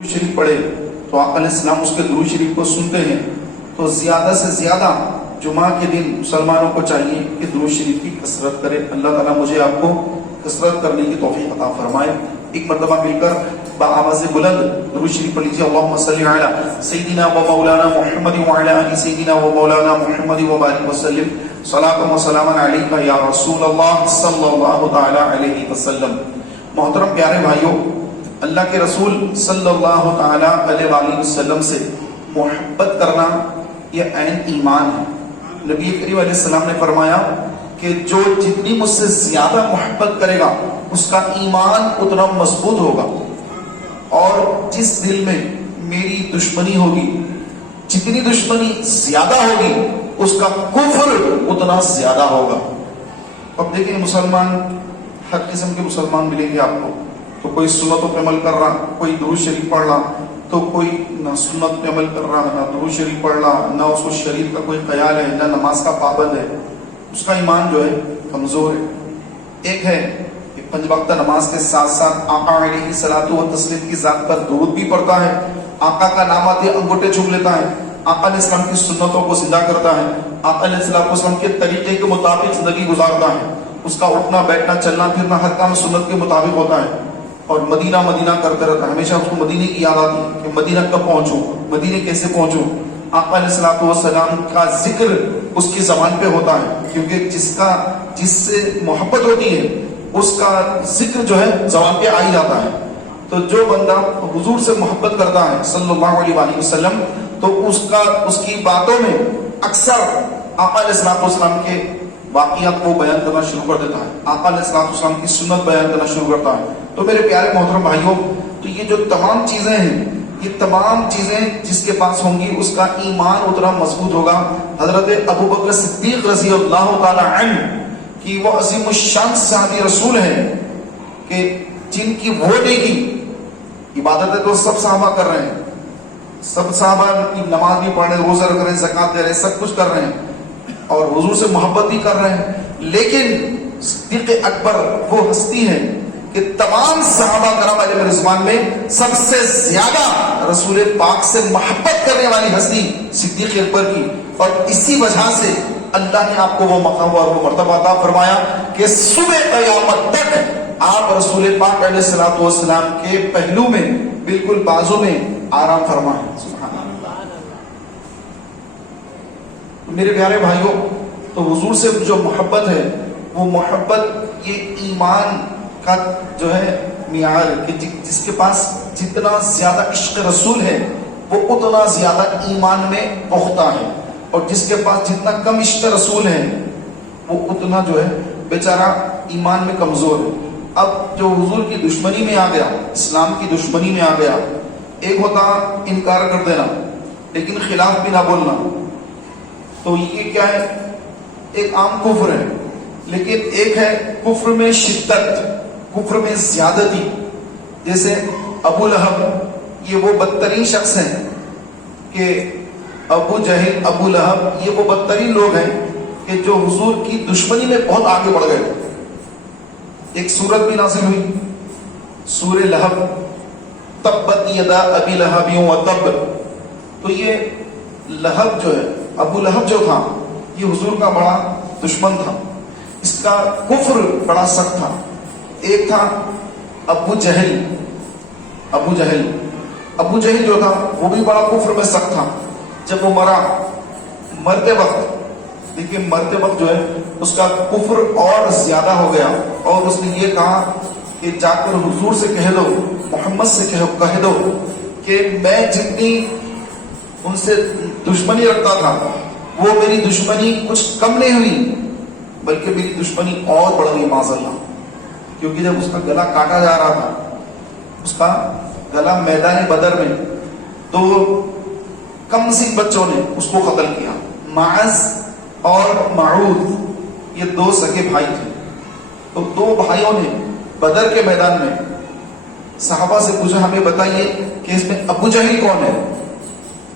شریف پڑھے تو آقا علیہ السلام اس کے درود شریف کو سنتے ہیں، تو زیادہ سے زیادہ جمعہ کے دن مسلمانوں کو چاہیے کہ درود شریف کی کثرت کرے۔ اللہ تعالیٰ مجھے آپ کو کثرت کرنے کی توفیق عطا فرمائے۔ ایک مرتبہ مل کر بآواز بلند درود شریف پڑھ لیجیے۔ اللہم صلی علی سیدنا و مولانا محمد وعلی آل سیدنا و مولانا محمد وبارک وسلم صلاۃ و سلام علیک یا رسول اللہ صلی اللہ تعالی علیہ وسلم۔ محترم پیارے بھائیوں، اللہ کے رسول صلی اللہ تعالی علیہ وآلہ وسلم سے محبت کرنا یہ عین ایمان ہے۔ نبی کریم علیہ السلام نے فرمایا کہ جو جتنی مجھ سے زیادہ محبت کرے گا اس کا ایمان اتنا مضبوط ہوگا، اور جس دل میں میری دشمنی ہوگی، جتنی دشمنی زیادہ ہوگی اس کا کفر اتنا زیادہ ہوگا۔ اب دیکھیں مسلمان، ہر قسم کے مسلمان ملیں گے آپ کو، تو کوئی سنتوں پہ عمل کر رہا، کوئی درود شریف پڑھ رہا، تو کوئی نہ سنت پہ عمل کر رہا، نہ درود شریف پڑھ رہا، نہ اس کو شریف کا کوئی خیال ہے، نہ نماز کا پابند ہے، اس کا ایمان جو ہے کمزور ہے۔ ایک ہے کہ 5 وقتہ نماز کے ساتھ ساتھ آقا علیہ الصلوۃ والتسلیم کی ذات پر درود بھی پڑھتا ہے، آقا کا نام آتے انگوٹھے چوم لیتا ہے، آقا علیہ السلام کی سنتوں کو زندہ کرتا ہے، آقا علیہ السلام کے طریقے کے مطابق زندگی گزارتا ہے، اس کا اٹھنا بیٹھنا چلنا پھرنا ہر کام سنت کے مطابق ہوتا ہے، اور مدینہ مدینہ کرتا رہتا ہے۔ ہمیشہ اس کو مدینے کی یاد آتی ہے کہ مدینہ کب پہنچوں، مدینے کیسے پہنچوں۔ آقا علیہ الصلوۃ والسلام کا ذکر اس کی زبان پہ ہوتا ہے، کیونکہ جس سے محبت ہوتی ہے اس کا ذکر جو ہے زبان پہ آ ہی جاتا ہے۔ تو جو بندہ حضور سے محبت کرتا ہے صلی اللہ علیہ وآلہ وسلم، تو اس کی باتوں میں اکثر آقا علیہ الصلوۃ والسلام کے واقعات کو بیان کرنا شروع کر دیتا ہے، آقا علیہ الصلوۃ والسلام کی سنت بیان کرنا شروع کرتا ہے۔ تو میرے پیارے محترم بھائیوں، تو یہ جو تمام چیزیں ہیں، یہ تمام چیزیں جس کے پاس ہوں گی اس کا ایمان اتنا مضبوط ہوگا۔ حضرت ابو بکر صدیق رضی اللہ تعالی عنہ کی وہ عظیم الشان صحابی رسول ہیں کہ جن کی وہ نیکی، عبادتیں تو سب صحابہ کر رہے ہیں، سب صحابہ کی نماز بھی پڑھ رہے ہیں، روزہ رکھ رہے ہیں، زکوٰۃ دے رہے ہیں، سب کچھ کر رہے ہیں اور حضور سے محبت بھی کر رہے ہیں، لیکن صدیق اکبر وہ ہستی ہے کہ تمام صحابہ کرام علیہ رضوان میں سب سے زیادہ رسول پاک سے محبت کرنے والی ہستی صدیق اکبر کی، اور اسی وجہ سے اللہ نے آپ کو وہ مقام اور وہ مرتبہ عطا فرمایا کہ صبح قیامت تک آپ رسول پاک علیہ الصلوۃ والسلام کے پہلو میں بالکل بازو میں آرام فرمائیں۔ سبحان اللہ۔ میرے پیارے بھائیوں، تو حضور سے جو محبت ہے وہ محبت یہ ایمان کا جو ہے معیار کہ جس کے پاس جتنا زیادہ عشق رسول ہے وہ اتنا زیادہ ایمان میں پختہ ہے، اور جس کے پاس جتنا کم عشق رسول ہے وہ اتنا جو ہے بیچارہ ایمان میں کمزور ہے۔ اب جو حضور کی دشمنی میں آ گیا، اسلام کی دشمنی میں آ گیا، ایک ہوتا انکار کر دینا لیکن خلاف بھی نہ بولنا، تو یہ کیا ہے؟ ایک عام کفر ہے، لیکن ایک ہے کفر میں شدت، کفر میں زیادتی۔ جیسے ابو لہب یہ وہ بدترین شخص ہیں کہ ابو جہل، ابو لہب یہ وہ بدترین لوگ ہیں کہ جو حضور کی دشمنی میں بہت آگے بڑھ گئے۔ ایک سورت بھی نازل ہوئی، سورہ لہب، تبت یدا ابی لہب وتب۔ تو یہ لہب جو ہے، ابو لہب جو تھا یہ حضور کا بڑا دشمن تھا، اس کا کفر بڑا سخت تھا۔ ایک تھا ابو جہل، ابو جہل جو تھا وہ بھی بڑا کفر میں سخت تھا۔ جب وہ مرتے وقت، دیکھیے مرتے وقت جو ہے اس کا کفر اور زیادہ ہو گیا، اور اس نے یہ کہا کہ جا کر حضور سے کہہ دو، محمد سے کہہ دو کہ میں جتنی ان سے دشمنی رکھتا تھا وہ میری دشمنی کچھ کم نہیں ہوئی، بلکہ میری دشمنی اور بڑھ گئی معاذ اللہ۔ کیونکہ جب اس کا گلا کاٹا جا رہا تھا، اس کا گلا میدان بدر میں، تو کم سی بچوں نے اس کو قتل کیا۔ معاذ اور معود یہ 2 سگے بھائی تھے، تو 2 بھائیوں نے بدر کے میدان میں صحابہ سے پوچھا ہمیں بتائیے کہ اس میں ابو جہل کون ہے،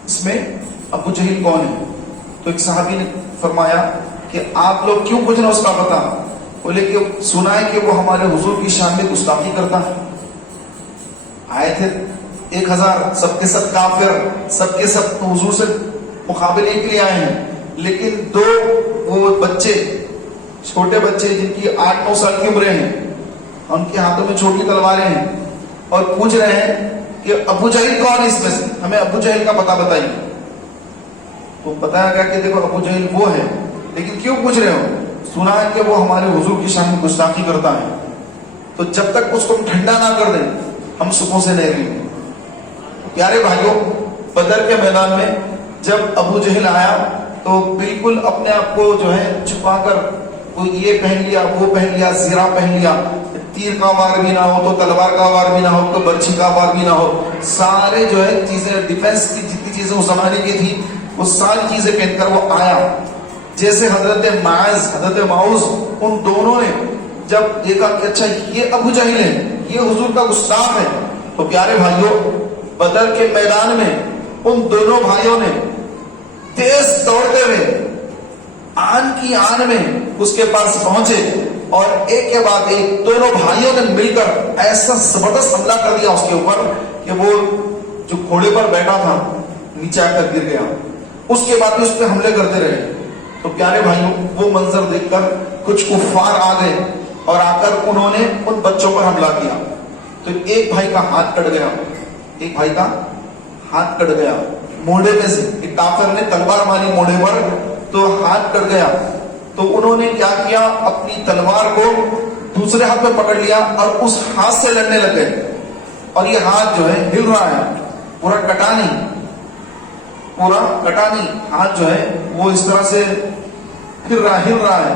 اس میں ابو جہل کون ہے؟ تو ایک صحابی نے فرمایا کہ آپ لوگ کیوں پوچھنا اس کا پتہ؟ بولے کہ سنا ہے کہ وہ ہمارے حضور کی شان میں گستاخی کرتا ہے۔ آئے تھے 1000 سب کے سب کافر، سب کے سب حضور سے مقابلے کے لیے آئے ہیں، لیکن 2 وہ بچے، چھوٹے بچے جن کی 8-9 سال کی عمریں ہیں، ان کے ہاتھوں میں چھوٹی تلواریں ہیں، اور پوچھ رہے ہیں کہ ابو جہل کون ہے اس میں سے، ہمیں ابو جہل کا پتہ بتائیے۔ تو بتایا گیا کہ دیکھو ابو جہل وہ ہے، لیکن کیوں پوچھ رہے ہو؟ سنا ہے کہ وہ ہمارے حضور کی شان میں گستاخی کرتا ہے، تو جب تک اس کو ٹھنڈا نہ کر دیں ہم سکون سے نہیں رہیں گے۔ پیارے بھائیوں، بدر کے میدان میں جب ابو جہل آیا تو بالکل اپنے آپ کو جو ہے چھپا کر وہ یہ پہن لیا، وہ پہن لیا، زرہ پہن لیا، تیر کا وار بھی نہ ہو تو تلوار کا وار بھی نہ ہو تو برچھی کا وار بھی نہ ہو، سارے جو ہے چیزیں ڈیفنس کی جتنی چیزیں اس زمانے کی تھی وہ ساری چیزیں پہن کر وہ آیا۔ جیسے حضرت معاذ ان دونوں نے جب دیکھا کہ اچھا یہ ابو جہل ہے، یہ حضور کا گستاخ ہے، تو پیارے بھائیوں بدر کے میدان میں ان دونوں بھائیوں نے تیز دوڑتے ہوئے آن کی آن میں اس کے پاس پہنچے، اور ایک کے بعد ایک دونوں بھائیوں نے مل کر ایسا زبردست حملہ کر دیا اس کے اوپر کہ وہ جو گھوڑے پر بیٹھا تھا نیچے آ کر گر گیا۔ اس کے بعد بھی اس پہ حملے کرتے رہے۔ تو پیارے بھائیوں وہ منظر دیکھ کر کچھ کفار آ گئے اور آ کر انہوں نے ان بچوں پر حملہ کیا، تو ایک بھائی کا ہاتھ کٹ گیا، ایک بھائی کا ہاتھ کٹ گیا موڑے میں سے، ایک کافر نے تلوار ماری موڑے پر تو ہاتھ کٹ گیا۔ تو انہوں نے کیا کیا، اپنی تلوار کو دوسرے ہاتھ میں پکڑ لیا اور اس ہاتھ سے لڑنے لگ گئے، اور یہ ہاتھ جو ہے ہل رہا ہے، پورا کٹا نہیں ہاتھ جو ہے وہ اس طرح سے ہل رہا ہے۔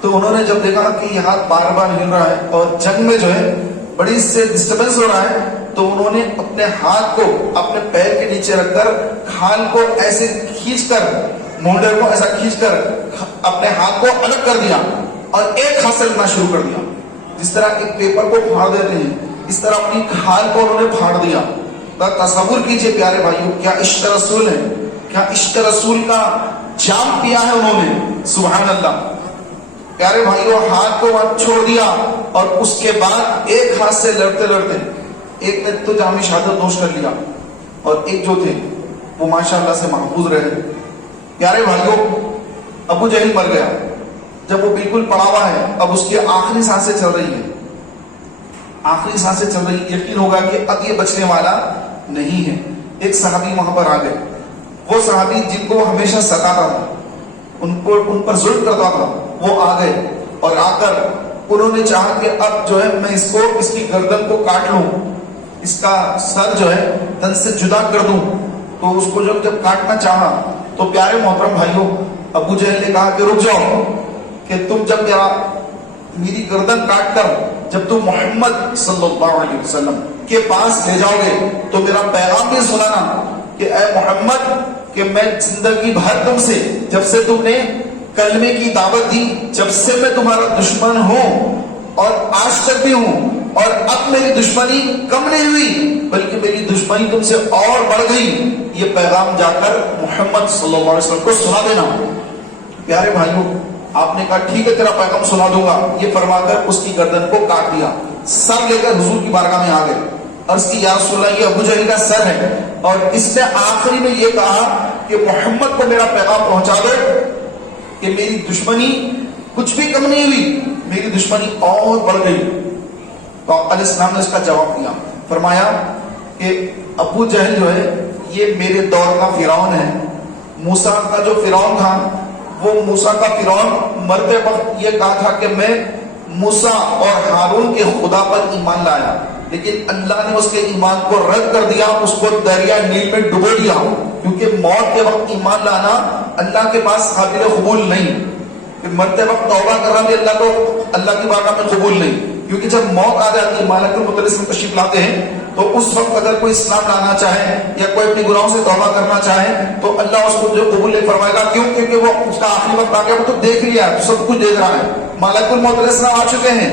تو انہوں نے جب دیکھا کہ یہ ہاتھ بار بار ہل رہا ہے اور جنگ میں جو ہے بڑی سے ڈسٹربنس ہو رہا ہے، تو انہوں نے اپنے ہاتھ کو اپنے پیر کے نیچے رکھ کر کھال کو ایسے کھینچ کر، مونڈے کو ایسا کھینچ کر اپنے ہاتھ کو الگ کر دیا اور ایک ہاتھ سے لڑنا شروع کر دیا، جس طرح ایک پیپر کو پھاڑ دیتے ہیں اس طرح اپنی کھال کو انہوں نے پھاڑ دیا۔ تصور کیجئے پیارے بھائیوں، کیا عشق رسول ہے، کیا عشق رسول کا جام پیا ہے انہوں نے، سبحان اللہ۔ پیارے بھائیوں ہاتھ کو وہاں چھوڑ دیا، اور اس کے بعد ایک ہاتھ سے لڑتے لڑتے ایک نے تو جام شہادت نوش کر لیا، اور ایک جو تھے وہ ماشاءاللہ سے محفوظ رہے۔ پیارے بھائیوں ابو جہل مر گیا، جب وہ بالکل پڑا ہوا ہے، اب اس کی آخری سانسیں چل رہی ہیں، یقین ہوگا کہ اب یہ بچنے والا نہیں ہے۔ ایک صحابی وہاں پر آ گئے، وہ صحابی جن کو ہمیشہ ستاتا تھا، ان پر ظلم کرتا تھا، وہ آ گئے اور آ کر انہوں نے چاہا کہ اب جو ہے میں اس کی گردن کو کاٹ لوں، اس کا سر جو ہے تن سے جدا کر دوں۔ تو اس کو جب کاٹنا چاہا تو پیارے محترم بھائیوں ابو جہل نے کہا کہ رک جاؤ، کہ تم جب میری گردن کاٹ کر جب تم محمد صلی اللہ علیہ وسلم کے پاس لے جاؤ گے تو میرا پیغام بھی سنانا کہ اے محمد، کہ میں زندگی بھر تم سے، جب سے تم نے کلمے کی دعوت دی، جب سے میں تمہارا دشمن ہوں اور آج تک بھی ہوں، اور اب میری دشمنی کم نہیں ہوئی بلکہ میری دشمنی تم سے اور بڑھ گئی، یہ پیغام جا کر محمد صلی اللہ علیہ وسلم کو سنا دینا۔ پیارے بھائیوں آپ نے کہا ٹھیک ہے تیرا پیغام سنا دوں گا، یہ فرما کر اس کی گردن کو کاٹ دیا، سر لے کر حضور کی بارگاہ میں آ گئے، عرض کی یا رسول اللہ یہ ابو جہل کا سر ہے، اور اس نے آخری میں یہ کہا کہ محمد کو میرا پیغام پہنچا دے کہ میری دشمنی کچھ بھی کم نہیں ہوئی، میری دشمنی اور بڑھ گئی۔ تو آقا علیہ السلام نے اس کا جواب دیا، فرمایا کہ ابو جہل جو ہے یہ میرے دور کا فرعون ہے، موسیٰ کا جو فرعون تھا وہ موسیٰ کا فرعون مرتے وقت یہ کہا تھا کہ میں موسیٰ اور ہارون کے خدا پر ایمان لایا، لیکن اللہ نے اس کے ایمان کو رد کر دیا، اس کو دریا نیل میں ڈبو دیا، کیونکہ موت کے وقت ایمان لانا اللہ کے پاس قابل قبول نہیں، کہ مرتے وقت توبہ کرنا بھی اللہ کی بارگاہ میں قبول نہیں، کیونکہ جب موت آ جاتی ہے، ملائکۃ الموت میں تشریف لاتے ہیں، تو اس وقت اگر کوئی اسلام لانا چاہے یا کوئی اپنے گناہوں سے توبہ کرنا چاہے تو اللہ اس کو جو قبول نہیں فرمائے گا، کیوں؟ کیونکہ وہ اس کا آخری وقت آ گیا، وہ تو دیکھ لیا ہے، سب کچھ دیکھ رہا ہے، ملائکۃ الموت آ چکے ہیں،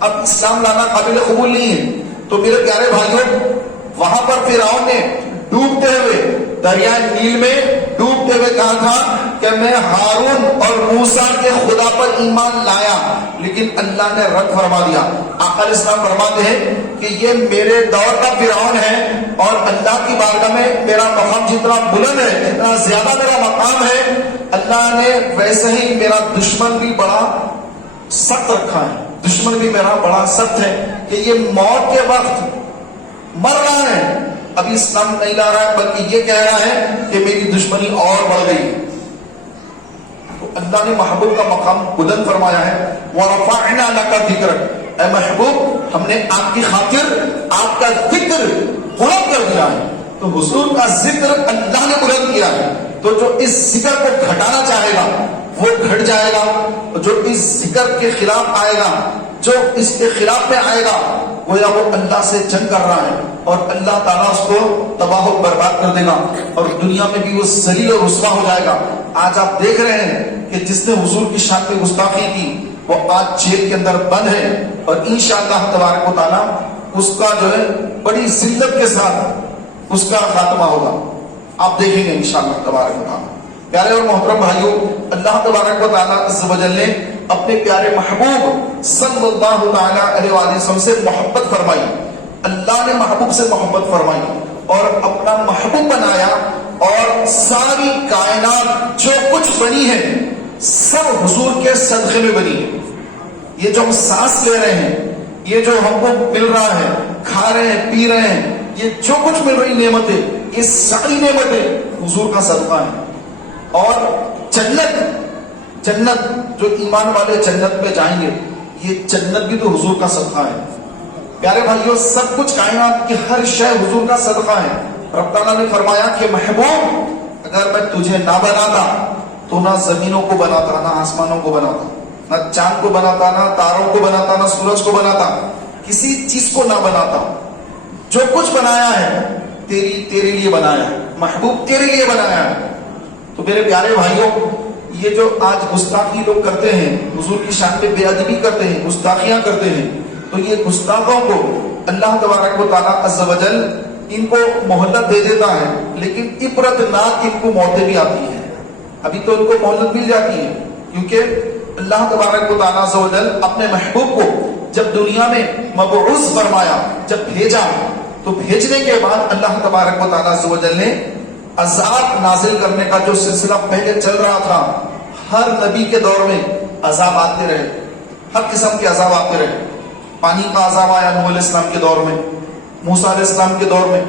اب اسلام لانا قابل قبول نہیں ہے۔ تو میرے پیارے بھائیوں وہاں پر فرعون نے ڈوبتے ہوئے دریائے نیل میں ڈوبتے ہوئے کہا تھا کہ میں ہارون اور موسیٰ کے خدا پر ایمان لایا، لیکن اللہ نے رد فرما دیا۔ آقا علیہ السلام فرماتے ہیں کہ یہ میرے دور کا فرعون ہے، اور اللہ کی بارگاہ میں میرا مقام جتنا بلند ہے، جتنا زیادہ میرا مقام ہے، اللہ نے ویسے ہی میرا دشمن بھی بڑا سخت رکھا ہے۔ دشمن بھی میرا بڑا سخت ہے کہ یہ موت کے وقت مر رہا ہے، ابھی اسلام نہیں لا رہا ہے، بلکہ یہ کہہ رہا ہے کہ میری دشمنی اور بڑھ گئی ہے۔ تو اللہ نے محبوب کا مقام بلند فرمایا ہے۔ وَرَفَعْنَا لَكَ ذِكْرَكَ، اے محبوب ہم نے آپ کی خاطر آپ کا ذکر بلند کر دیا ہے۔ تو حضور کا ذکر اللہ نے بلند کیا ہے، تو جو اس ذکر کو گھٹانا چاہے گا وہ گھٹ جائے گا، جو اس ذکر کے خلاف آئے گا، جو اس کے خلاف میں آئے گا، گویا وہ اللہ سے جنگ کر رہا ہے، اور اللہ تعالیٰ اس کو تباہ و برباد کر دے گا، اور دنیا میں بھی وہ ذلیل اور رسوا ہو جائے گا۔ آج آپ دیکھ رہے ہیں کہ جس نے حضور کی شان میں گستاخی کی وہ آج جیل کے اندر بند ہے، اور انشاءاللہ تبارک و تعالیٰ اس کا جو ہے بڑی ذلت کے ساتھ اس کا خاتمہ ہوگا، آپ دیکھیں گے انشاءاللہ تبارک و تعالیٰ۔ پیارے اور محترم بھائیوں، اللہ تبارک و تعالیٰ عز و جل نے اپنے پیارے محبوب صلی اللہ تعالیٰ علیہ وآلہ وسلم سے محبت فرمائی، اللہ نے محبوب سے محبت فرمائی اور اپنا محبوب بنایا، اور ساری کائنات جو کچھ بنی ہے سب حضور کے صدقے میں بنی ہے۔ یہ جو ہم سانس لے رہے ہیں، یہ جو ہم کو مل رہا ہے، کھا رہے ہیں، پی رہے ہیں، یہ جو کچھ مل رہی نعمتیں، یہ ساری نعمتیں حضور کا صدقہ ہے۔ اور جنت جو ایمان والے جنت میں جائیں گے، یہ جنت بھی تو حضور کا صدقہ ہے۔ پیارے بھائیوں، سب کچھ کائنات کی ہر شے حضور کا صدقہ ہے۔ رب تعالیٰ نے فرمایا کہ محبوب اگر میں تجھے نہ بناتا تو نہ زمینوں کو بناتا، نہ آسمانوں کو بناتا، نہ چاند کو بناتا، نہ تاروں کو بناتا، نہ سورج کو بناتا، کسی چیز کو نہ بناتا۔ جو کچھ بنایا ہے تیرے لیے بنایا ہے، محبوب تیرے لیے بنایا ہے۔ تو میرے پیارے بھائیوں، یہ جو آج گستاخی لوگ کرتے ہیں، حضور کی شان میں بے ادبی کرتے ہیں، گستاخیاں کرتے ہیں، تو یہ گستاخوں کو اللہ تبارک و تعالیٰ عز و جل ان کو مہلت دے دیتا ہے، لیکن عبرت ناک ان کو موتیں بھی آتی ہیں۔ ابھی تو ان کو مہلت مل جاتی ہے، کیونکہ اللہ تبارک و تعالیٰ عز و جل اپنے محبوب کو جب دنیا میں مبعوث فرمایا، جب بھیجا، تو بھیجنے کے بعد اللہ تبارک و تعالیٰ عز و جل نے عذاب نازل کرنے کا جو سلسلہ پہلے چل رہا تھا، ہر نبی کے دور میں عذاب آتے رہے، ہر قسم کے عذاب آتے رہے۔ پانی کا عذاب آیا نوح علیہ السلام کے دور میں، موسیٰ علیہ السلام کے دور میں،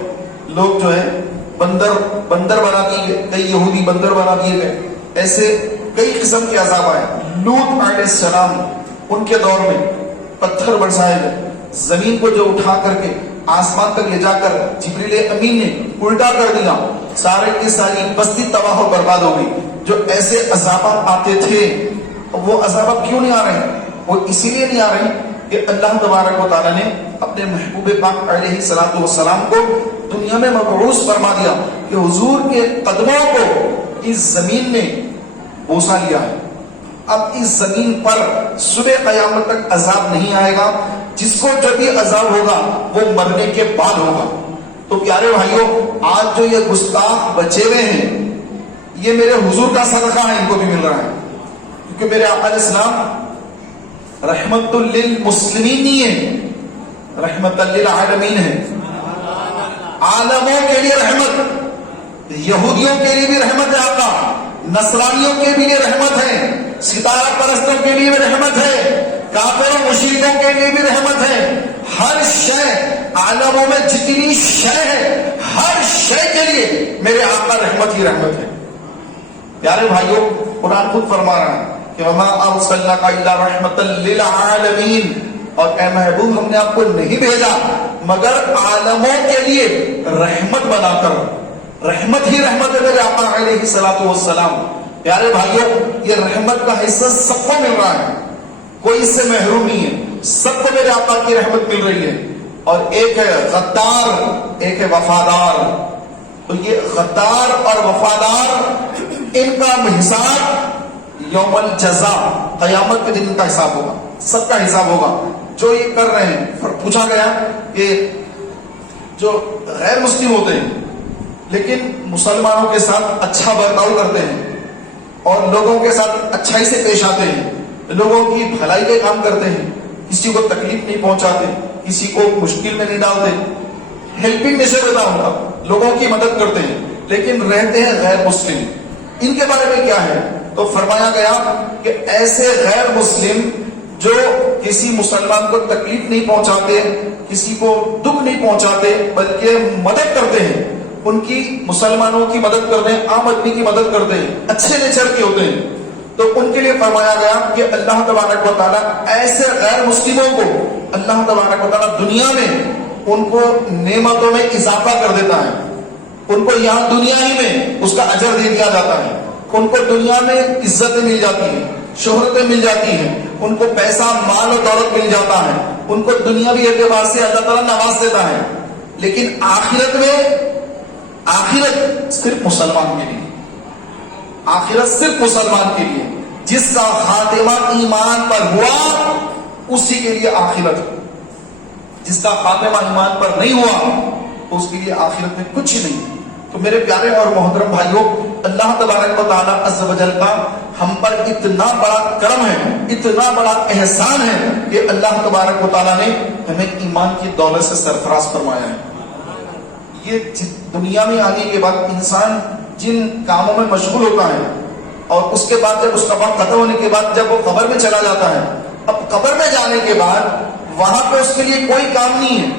لوگ جو ہے بندر بنا دیے گئے، کئی یہودی بندر بنا دیے گئے، ایسے کئی قسم کے عذاب آئے۔ لوط علیہ السلام ان کے دور میں پتھر برسائے گئے، زمین کو جو اٹھا کر کے آسمان تک لے جا کر جبریل امین نے الٹا کر دیا، سارے کی ساری بستی تباہ و برباد ہو گئی۔ جو ایسے عذابات آتے تھے، وہ عذابات کیوں نہیں آ رہے ہیں؟ وہ اسی لیے نہیں آ رہے کہ اللہ تبارک و تعالیٰ نے اپنے محبوب پاک علیہ الصلوۃ والسلام کو دنیا میں مبعوث فرما دیا کہ حضور کے قدموں کو اس زمین نے بوسا لیا ہے۔ اب اس زمین پر صبح قیامت تک عذاب نہیں آئے گا، جس کو جو بھی عذاب ہوگا وہ مرنے کے بعد ہوگا۔ تو پیارے بھائیوں، آج جو یہ گستاخ بچے ہوئے ہیں، یہ میرے حضور کا صدقہ ہے، ان کو بھی مل رہا ہے، کیونکہ میرے آقا علیہ السلام رحمت للمسلمین نہیں ہے، رحمت للعالمین ہے، عالموں کے لیے رحمت، یہودیوں کے لیے بھی رحمت ہے آقا، نصرانیوں کے لیے رحمت ہے، ستارہ پرستوں کے لیے بھی رحمت ہے، کافر و مشرکوں کے لیے بھی رحمت ہے۔ ہر شے عالموں میں جتنی شے ہے، ہر شے کے لیے میرے آقا رحمت ہی رحمت ہے۔ پیارے بھائیوں، قرآن خود فرما رہا ہے کہ وما ارسلناک الا رحمت للعالمین، اور اے محبوب ہم نے آپ کو نہیں بھیجا مگر عالموں کے لیے رحمت بنا کر۔ رحمت ہی رحمت ہے میرے آقا علیہ الصلوۃ والسلام۔ پیارے بھائیوں، یہ رحمت کا حصہ سب کو مل رہا ہے، کوئی اس سے محروم نہیں ہے، سب کو میرے آقا کی رحمت مل رہی ہے۔ اور ایک ہے غدار، ایک ہے وفادار۔ تو یہ غدار اور وفادار، ان کا حساب یوم الجزا، قیامت کے دن ان کا حساب ہوگا، سب کا حساب ہوگا۔ جو یہ کر رہے ہیں، پوچھا گیا کہ جو غیر مسلم ہوتے ہیں، لیکن مسلمانوں کے ساتھ اچھا برتاؤ کرتے ہیں اور لوگوں کے ساتھ اچھائی سے پیش آتے ہیں، لوگوں کی بھلائی کے کام کرتے ہیں، کسی کو تکلیف نہیں پہنچاتے، کسی کو مشکل میں نہیں ڈالتے، ہیلپنگ نیچر ہوتا ان کا، لوگوں کی مدد کرتے ہیں، لیکن رہتے ہیں غیر مسلم۔ ان کے بارے میں کیا ہے؟ تو فرمایا گیا کہ ایسے غیر مسلم جو کسی مسلمان کو تکلیف نہیں پہنچاتے، کسی کو دکھ نہیں پہنچاتے، بلکہ مدد کرتے ہیں، ان کی مسلمانوں کی مدد کرتے ہیں، عام آدمی کی مدد کرتے ہیں، اچھے نیچر کے ہوتے ہیں، تو ان کے لیے فرمایا گیا کہ اللہ تبارک و تعالیٰ ایسے غیر مسلموں کو اللہ تبارک و تعالیٰ دنیا میں ان کو نعمتوں میں اضافہ کر دیتا ہے، ان کو یہاں دنیا ہی میں اس کا اجر دے دیا جاتا ہے، ان کو دنیا میں عزتیں مل جاتی ہیں، شہرتیں مل جاتی ہیں، ان کو پیسہ مال و دولت مل جاتا ہے، ان کو دنیاوی اعتبار سے اللہ تعالیٰ نواز دیتا ہے، لیکن آخرت میں آخرت صرف مسلمان کے لیے، آخرت صرف مسلمان کے لیے، جس کا خاتمہ ایمان پر ہوا اسی کے لیے آخرت، جس کا خاتمہ ایمان پر نہیں ہوا تو اس کے لیے آخرت میں کچھ نہیں۔ تو میرے پیارے اور محترم بھائیوں، اللہ تبارک و تعالیٰ عز و جل کا ہم پر اتنا بڑا کرم ہے، اتنا بڑا احسان ہے کہ اللہ تبارک و تعالیٰ نے ہمیں ایمان کی دولت سے سرفراز فرمایا ہے۔ یہ دنیا میں آنے کے بعد انسان جن کاموں میں مشغول ہوتا ہے اور اس کے بعد جب اس کا وقت ختم ہونے کے بعد جب وہ قبر میں چلا جاتا ہے، اب قبر میں جانے کے بعد وہاں پہ اس کے لیے کوئی کام نہیں ہے،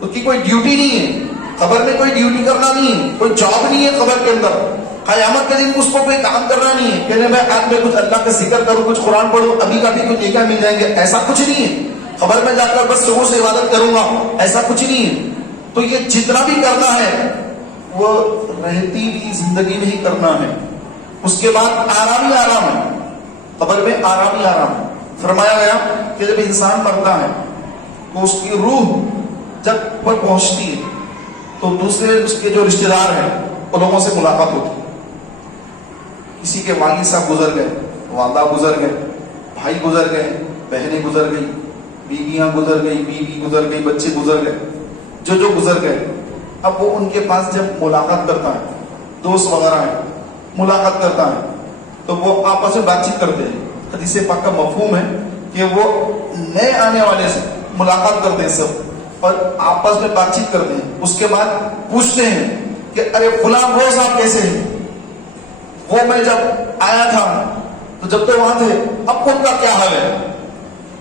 اس کی کوئی ڈیوٹی نہیں ہے، قبر میں کوئی ڈیوٹی کرنا نہیں ہے، کوئی جاب نہیں ہے قبر کے اندر، قیامت کے دن اس کو کوئی کام کرنا نہیں ہے کہ میں آج میں کچھ اللہ کا ذکر کروں، کچھ قرآن پڑھوں، ابھی کا بھی کچھ نیکیاں مل جائیں گے، ایسا کچھ نہیں ہے۔ قبر میں جا کر بس صبح سے عبادت کروں گا، ایسا کچھ نہیں ہے۔ تو یہ جتنا بھی کرنا ہے وہ رہتی بھی زندگی میں ہی کرنا ہے، اس کے بعد آرام ہی آرام ہے، قبر میں آرام ہی آرام ہے۔ فرمایا گیا کہ جب انسان مرتا ہے تو اس کی روح جب پر پہنچتی ہے تو دوسرے اس کے جو رشتہ دار ہیں ان لوگوں سے ملاقات ہوتی ہے۔ کسی کے والد صاحب گزر گئے، والدہ گزر گئے، بھائی گزر گئے، بہنیں گزر گئی، بیویاں گزر گئی، بیوی گزر گئی، بچے گزر گئے، جو گزر گئے۔ اب وہ ان کے پاس جب ملاقات کرتا ہے، دوست وغیرہ ہیں، ملاقات کرتا ہے تو وہ آپس میں بات چیت کرتے ہیں۔ حدیث پاک کا مفہوم ہے کہ وہ نئے آنے والے سے ملاقات کرتے ہیں سب اور آپس میں بات چیت کرتے ہیں، اس کے بعد پوچھتے ہیں کہ ارے فلاں وہ صاحب کیسے ہیں، وہ میں جب آیا تھا تو جب تو وہاں تھے، اب ان کا کیا حال ہے،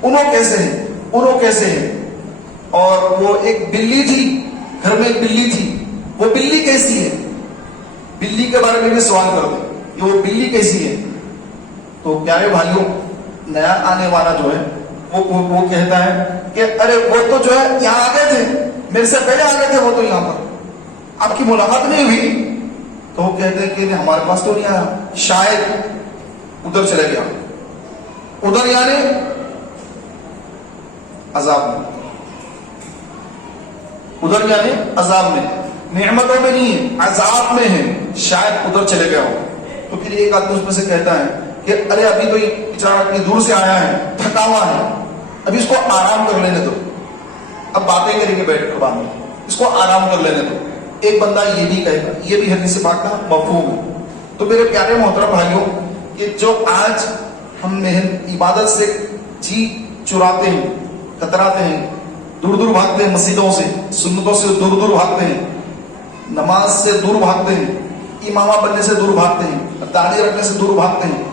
انہوں کیسے ہیں، انہوں کیسے ہیں۔ اور وہ ایک بلی تھی، گھر میں ایک بلی تھی، وہ بلی کیسی ہے، بلی کے بارے میں بھی سوال کرتے کہ وہ بلی کیسی ہے۔ تو پیارے بھائیوں، نیا آنے والا جو ہے وہ کہتا ہے کہ ارے وہ تو جو ہے یہاں آ گئے تھے، میرے سے پہلے آ گئے تھے، وہ تو یہاں پر آپ کی ملاقات نہیں ہوئی۔ تو وہ کہتے ہیں کہ ہمارے پاس تو نہیں آیا، شاید ادھر چلے گیا، ادھر یعنی عذاب میں، ادھر یعنی عذاب میں، نعمتوں میں نہیں ہے، عذاب میں ہے، شاید ادھر چلے گیا ہو۔ تو پھر ایک آدمی اس میں سے کہتا ہے کہ ارے ابھی تو یہ بیچارہ اتنی دور سے آیا ہے، تھکا ہوا ہے، ابھی اس کو آرام کر لینے دو، اب باتیں کریں گے بیٹھ کر بعد میں، اس کو آرام کر لینے دو۔ ایک بندہ یہ بھی کہے گا، یہ بھی حدیث پاک کا مفہوم ہے۔ تو میرے پیارے محترم بھائیوں، کہ جو آج ہم عبادت سے جی چراتے ہیں، کتراتے ہیں، دور دور بھاگتے ہیں، مسجدوں سے، سنتوں سے دور دور بھاگتے ہیں، نماز سے دور بھاگتے ہیں، امامہ بننے سے دور بھاگتے ہیں، داڑھی رکھنے سے دور بھاگتے ہیں،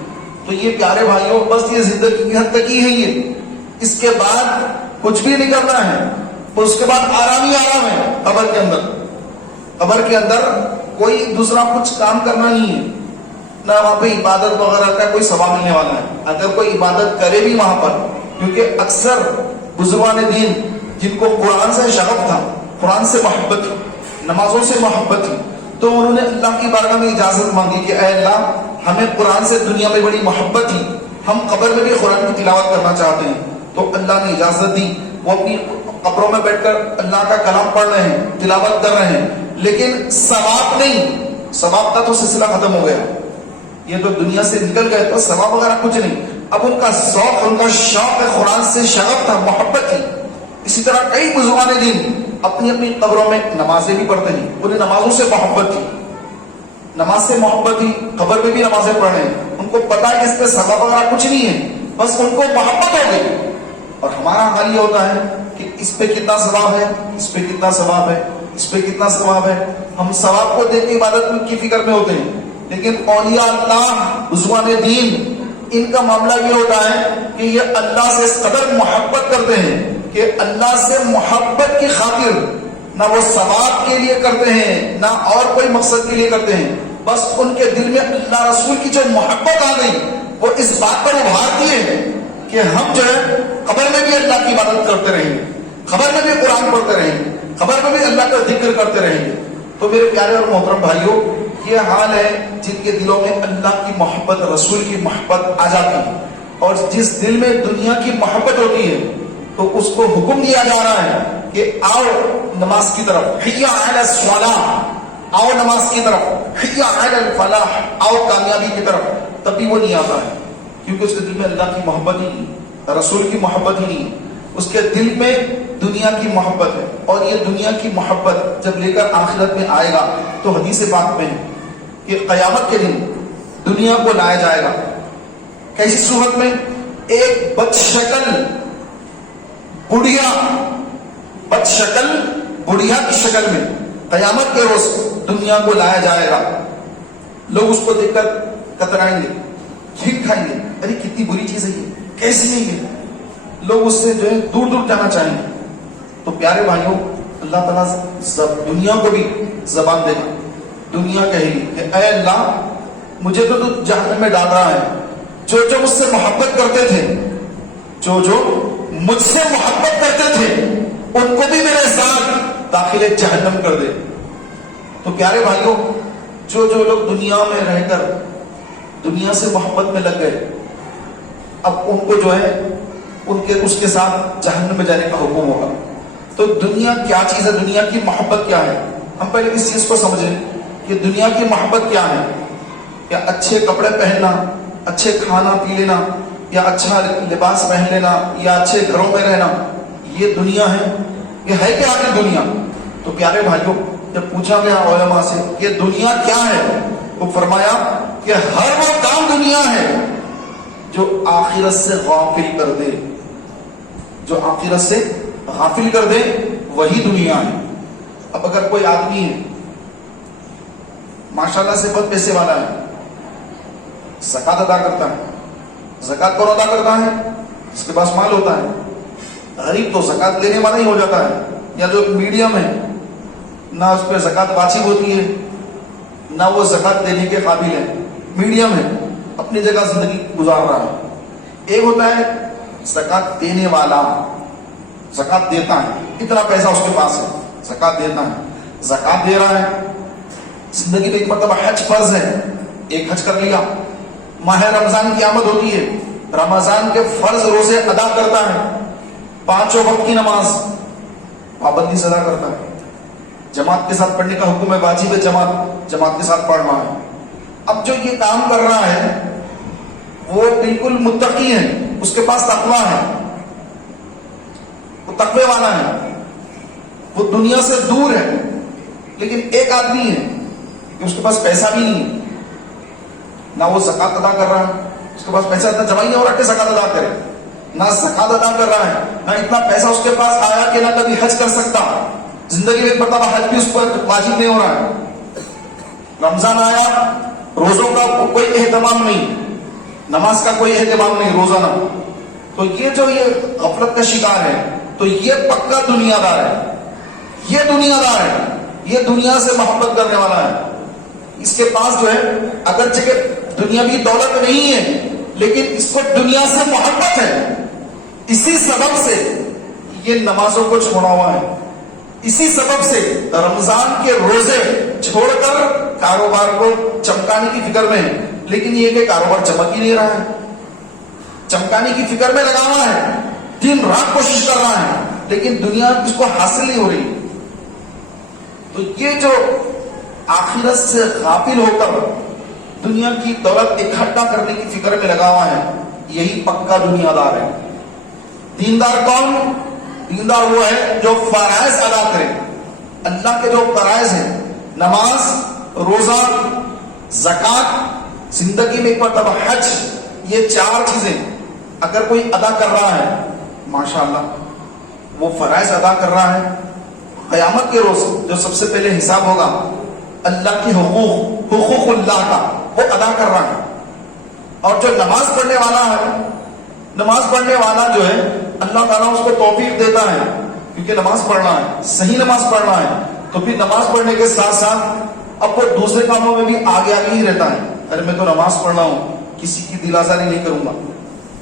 تو یہ پیارے بھائیوں بس یہ زندگی کی حد تک ہی ہے، یہ اس کے بعد کچھ بھی نہیں کرنا ہے، اس کے بعد آرام ہی آرام ہے قبر کے اندر۔ قبر کے اندر کوئی دوسرا کچھ کام کرنا نہیں ہے، نہ وہاں پہ عبادت وغیرہ کا کوئی ثواب ملنے والا ہے اگر کوئی عبادت کرے بھی وہاں پر، کیونکہ اکثر بزرگان دین جن کو قرآن سے شغف تھا، قرآن سے محبت تھی، نمازوں سے محبت تھی، تو انہوں نے اللہ کی بارگاہ میں اجازت مانگی کہ اے اللہ ہمیں قرآن سے دنیا میں بڑی محبت تھی، ہم قبر میں بھی قرآن کی تلاوت کرنا چاہتے ہیں۔ تو اللہ نے اجازت دی، وہ اپنی قبروں میں بیٹھ کر اللہ کا کلام پڑھ رہے ہیں، تلاوت کر رہے ہیں، لیکن ثواب نہیں، ثواب کا تو سلسلہ ختم ہو گیا، یہ تو دنیا سے نکل گئے تو ثواب وغیرہ کچھ نہیں۔ اب ان کا ذوق، ان کا شوق قرآن سے شغف تھا، محبت تھی۔ اسی طرح کئی بزرگان دین اپنی اپنی قبروں میں نمازیں بھی پڑھتے ہیں, انہیں نمازوں سے محبت تھی, نماز سے محبت تھی, قبر میں بھی نمازیں پڑھ رہے ہیں, ان کو پتا ہے کہ اس پہ ثواب وغیرہ کچھ نہیں ہے, بس ان کو محبت ہو گئی. اور ہمارا حال یہ ہوتا ہے کہ اس پہ کتنا ثواب ہے, اس پہ کتنا ثواب ہے, اس پہ کتنا ثواب ہے, ہم ثواب کو دیکھ کے عبادت کی فکر میں ہوتے ہیں. لیکن اولیاء اللہ بزرگان دین, ان کا معاملہ یہ ہوتا ہے کہ یہ اللہ سے اس قدر محبت کرتے ہیں کہ اللہ سے محبت کی خاطر نہ وہ ثواب کے لیے کرتے ہیں نہ اور کوئی مقصد کے لیے کرتے ہیں, بس ان کے دل میں اللہ رسول کی جو محبت آ گئی وہ اس بات پر ابھارتی ہے کہ ہم جو ہے قبر میں بھی اللہ کی عبادت کرتے رہیں گے, قبر میں بھی قرآن پڑھتے رہیں گے, قبر میں بھی اللہ کا ذکر کرتے رہیں گے. تو میرے پیارے اور محترم بھائیوں, یہ حال ہے جن کے دلوں میں اللہ کی محبت, رسول کی محبت آ جاتی ہے, اور جس دل میں دنیا کی محبت ہوتی ہے تو اس کو حکم دیا جا رہا ہے کہ آؤ نماز کی طرف, حی علی الصلاۃ, آؤ نماز کی طرف, حی علی الفلاح, آؤ کامیابی کی طرف, تب بھی وہ نہیں آتا ہے کیونکہ اس کے دل میں اللہ کی محبت ہی نہیں, رسول کی محبت ہی نہیں, اس کے دل میں دنیا کی محبت ہے. اور یہ دنیا کی محبت جب لے کر آخرت میں آئے گا تو حدیث پاک میں ہے کہ قیامت کے دن دنیا کو لایا جائے گا. کیسی صورت میں؟ ایک بدشکل بڑھیا, بدشکل بڑھیا کی شکل میں قیامت کے روز دنیا کو لایا جائے گا. لوگ اس کو دیکھ کر کترائیں گے, چھینک کھائیں گے, ارے کتنی بری چیز ہے یہ, کیسی ہے یہ, لوگ اس سے جو ہے دور دور جانا چاہیں گے. تو پیارے بھائیوں, اللہ تعالیٰ دنیا کو بھی زبان دے گا, دنیا کہے گی کہ اے اللہ مجھے تو جہنم میں ڈال رہا ہے, جو جو مجھ سے محبت کرتے تھے, جو جو مجھ سے محبت کرتے تھے ان کو بھی میرے ساتھ داخل جہنم کر دے. تو پیارے بھائیوں, جو جو لوگ دنیا میں رہ کر دنیا سے محبت میں لگ گئے, اب ان کو جو ہے اس کے ساتھ جہنم میں جانے کا حکم ہوگا. تو دنیا کیا چیز ہے, دنیا کی محبت کیا ہے؟ ہم پہلے اس چیز کو سمجھیں کہ دنیا کی محبت کیا ہے. یا اچھے کپڑے پہننا, اچھے کھانا پی لینا, یا اچھا لباس پہن لینا, یا اچھے گھروں میں رہنا, یہ دنیا ہے؟ یہ ہے کیا آخر دنیا؟ تو پیارے بھائیوں, جب پوچھا گیا علماء سے یہ دنیا کیا ہے, وہ فرمایا کہ ہر وہ کام دنیا ہے جو آخرت سے غافل کر دے, جو آخرت سے غافل کر دے وہی دنیا ہے. اب اگر کوئی آدمی ہے ماشاءاللہ سے بہت پیسے والا ہے, زکات ادا کرتا ہے, زکات کون ادا کرتا ہے؟ جس کے پاس مال ہوتا ہے. غریب تو زکات لینے والا ہی ہو جاتا ہے, یا جو میڈیم ہے, نہ اس پہ زکات واجب ہوتی ہے نہ وہ زکات دینے کے قابل ہے, میڈیم ہے, اپنی جگہ زندگی گزار رہا ہے. ایک ہوتا ہے زکات دینے والا, زکات دیتا ہے, اتنا پیسہ اس کے پاس ہے, زکات دیتا ہے, زکات دے رہا ہے. زندگی میں ایک مرتبہ حج فرض ہے, ایک حج کر لیا. ماہ رمضان کی آمد ہوتی ہے, رمضان کے فرض روزے ادا کرتا ہے, 5 وقت کی نماز پابندی سے ادا کرتا ہے. جماعت کے ساتھ پڑھنے کا حکم ہے, واجب ہے جماعت کے ساتھ پڑھ رہا ہے. اب جو یہ کام کر رہا ہے وہ بالکل متقی ہے, اس کے پاس تقویٰ ہے, وہ تقوی والا ہے, وہ دنیا سے دور ہے. لیکن ایک آدمی ہے کہ اس کے پاس پیسہ بھی نہیں ہے, نہ وہ زکات ادا کر رہا ہے, اس کے پاس پیسہ اتنا جمع نہیں ہو رہا کہ زکات ادا کرے, نہ زکات ادا کر رہا ہے, نہ اتنا پیسہ اس کے پاس آیا کہ نہ کبھی حج کر سکتا. زندگی میں ایک مرتبہ حج بھی اس پر واجب نہیں ہو رہا ہے. رمضان آیا, روزوں کا کوئی اہتمام نہیں, نماز کا کوئی اہتمام نہیں روزانہ. تو یہ جو یہ غفلت کا شکار ہے, تو یہ پکا دنیا دار ہے, یہ دنیا دار ہے, یہ دنیا سے محبت کرنے والا ہے. اس کے پاس جو ہے اگرچہ کہ دنیاوی دولت نہیں ہے لیکن اس کو دنیا سے محبت ہے. اسی سبب سے یہ نمازوں کو چھوڑا ہوا ہے, اسی سبب سے رمضان کے روزے چھوڑ کر کاروبار کو چمکانے کی فکر میں ہے. لیکن یہ کہ کاروبار چمک ہی نہیں رہا ہے, چمکانے کی فکر میں لگا ہوا ہے, دن رات کوشش کر رہا ہے, لیکن دنیا اس کو حاصل نہیں ہو رہی. تو یہ جو آخرت سے غافل ہو کر دنیا کی دولت اکٹھا کرنے کی فکر میں لگا ہوا ہے, یہی پکا دنیا دار ہے. دیندار کون؟ دیندار وہ ہے جو فرائض ادا کرے. اللہ کے جو فرائض ہیں، نماز، روزہ، زکوٰۃ، زندگی میں ایک مرتبہ حج، یہ 4 چیزیں اگر کوئی ادا کر رہا ہے، ماشاءاللہ وہ فرائض ادا کر رہا ہے، قیامت کے روز جو سب سے پہلے حساب ہوگا اللہ کی حقوق اللہ کا وہ ادا کر رہا ہے. اور جو نماز پڑھنے والا ہے، نماز پڑھنے والا جو ہے اللہ تعالیٰ اس کو توفیق دیتا ہے، کیونکہ نماز پڑھنا ہے، صحیح نماز پڑھنا ہے، تو پھر نماز پڑھنے کے ساتھ ساتھ اب وہ دوسرے کاموں میں بھی آگے آگے ہی رہتا ہے. ارے میں تو نماز پڑھ رہا ہوں، کسی کی دل آزاری نہیں کروں گا،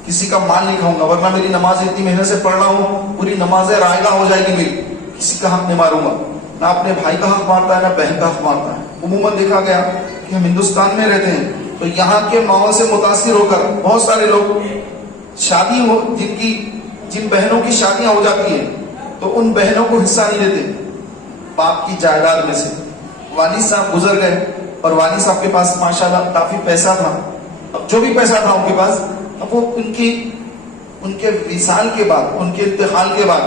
کسی کا مال نہیں کھاؤں گا، ورنہ میری نماز اتنی محنت سے پڑھ رہا ہوں، پوری نماز رائگاں ہو جائے گی میری، کسی کا حق نہیں ماروں گا. نہ اپنے بھائی کا حق مارتا ہے، نہ بہن کا حق مارتا ہے. عموماً دیکھا گیا کہ ہم ہندوستان میں رہتے ہیں تو یہاں کے ماحول سے متاثر ہو کر بہت سارے لوگ شادی ہو، جن بہنوں کی شادیاں ہو جاتی ہیں تو ان بہنوں کو حصہ نہیں دیتے باپ کی جائیداد میں سے. والد صاحب گزر گئے اور والد صاحب کے پاس ماشاءاللہ کافی پیسہ تھا، اب جو بھی پیسہ تھا ان کے پاس، اب وہ ان کے وصال کے بعد، ان کے انتقال کے بعد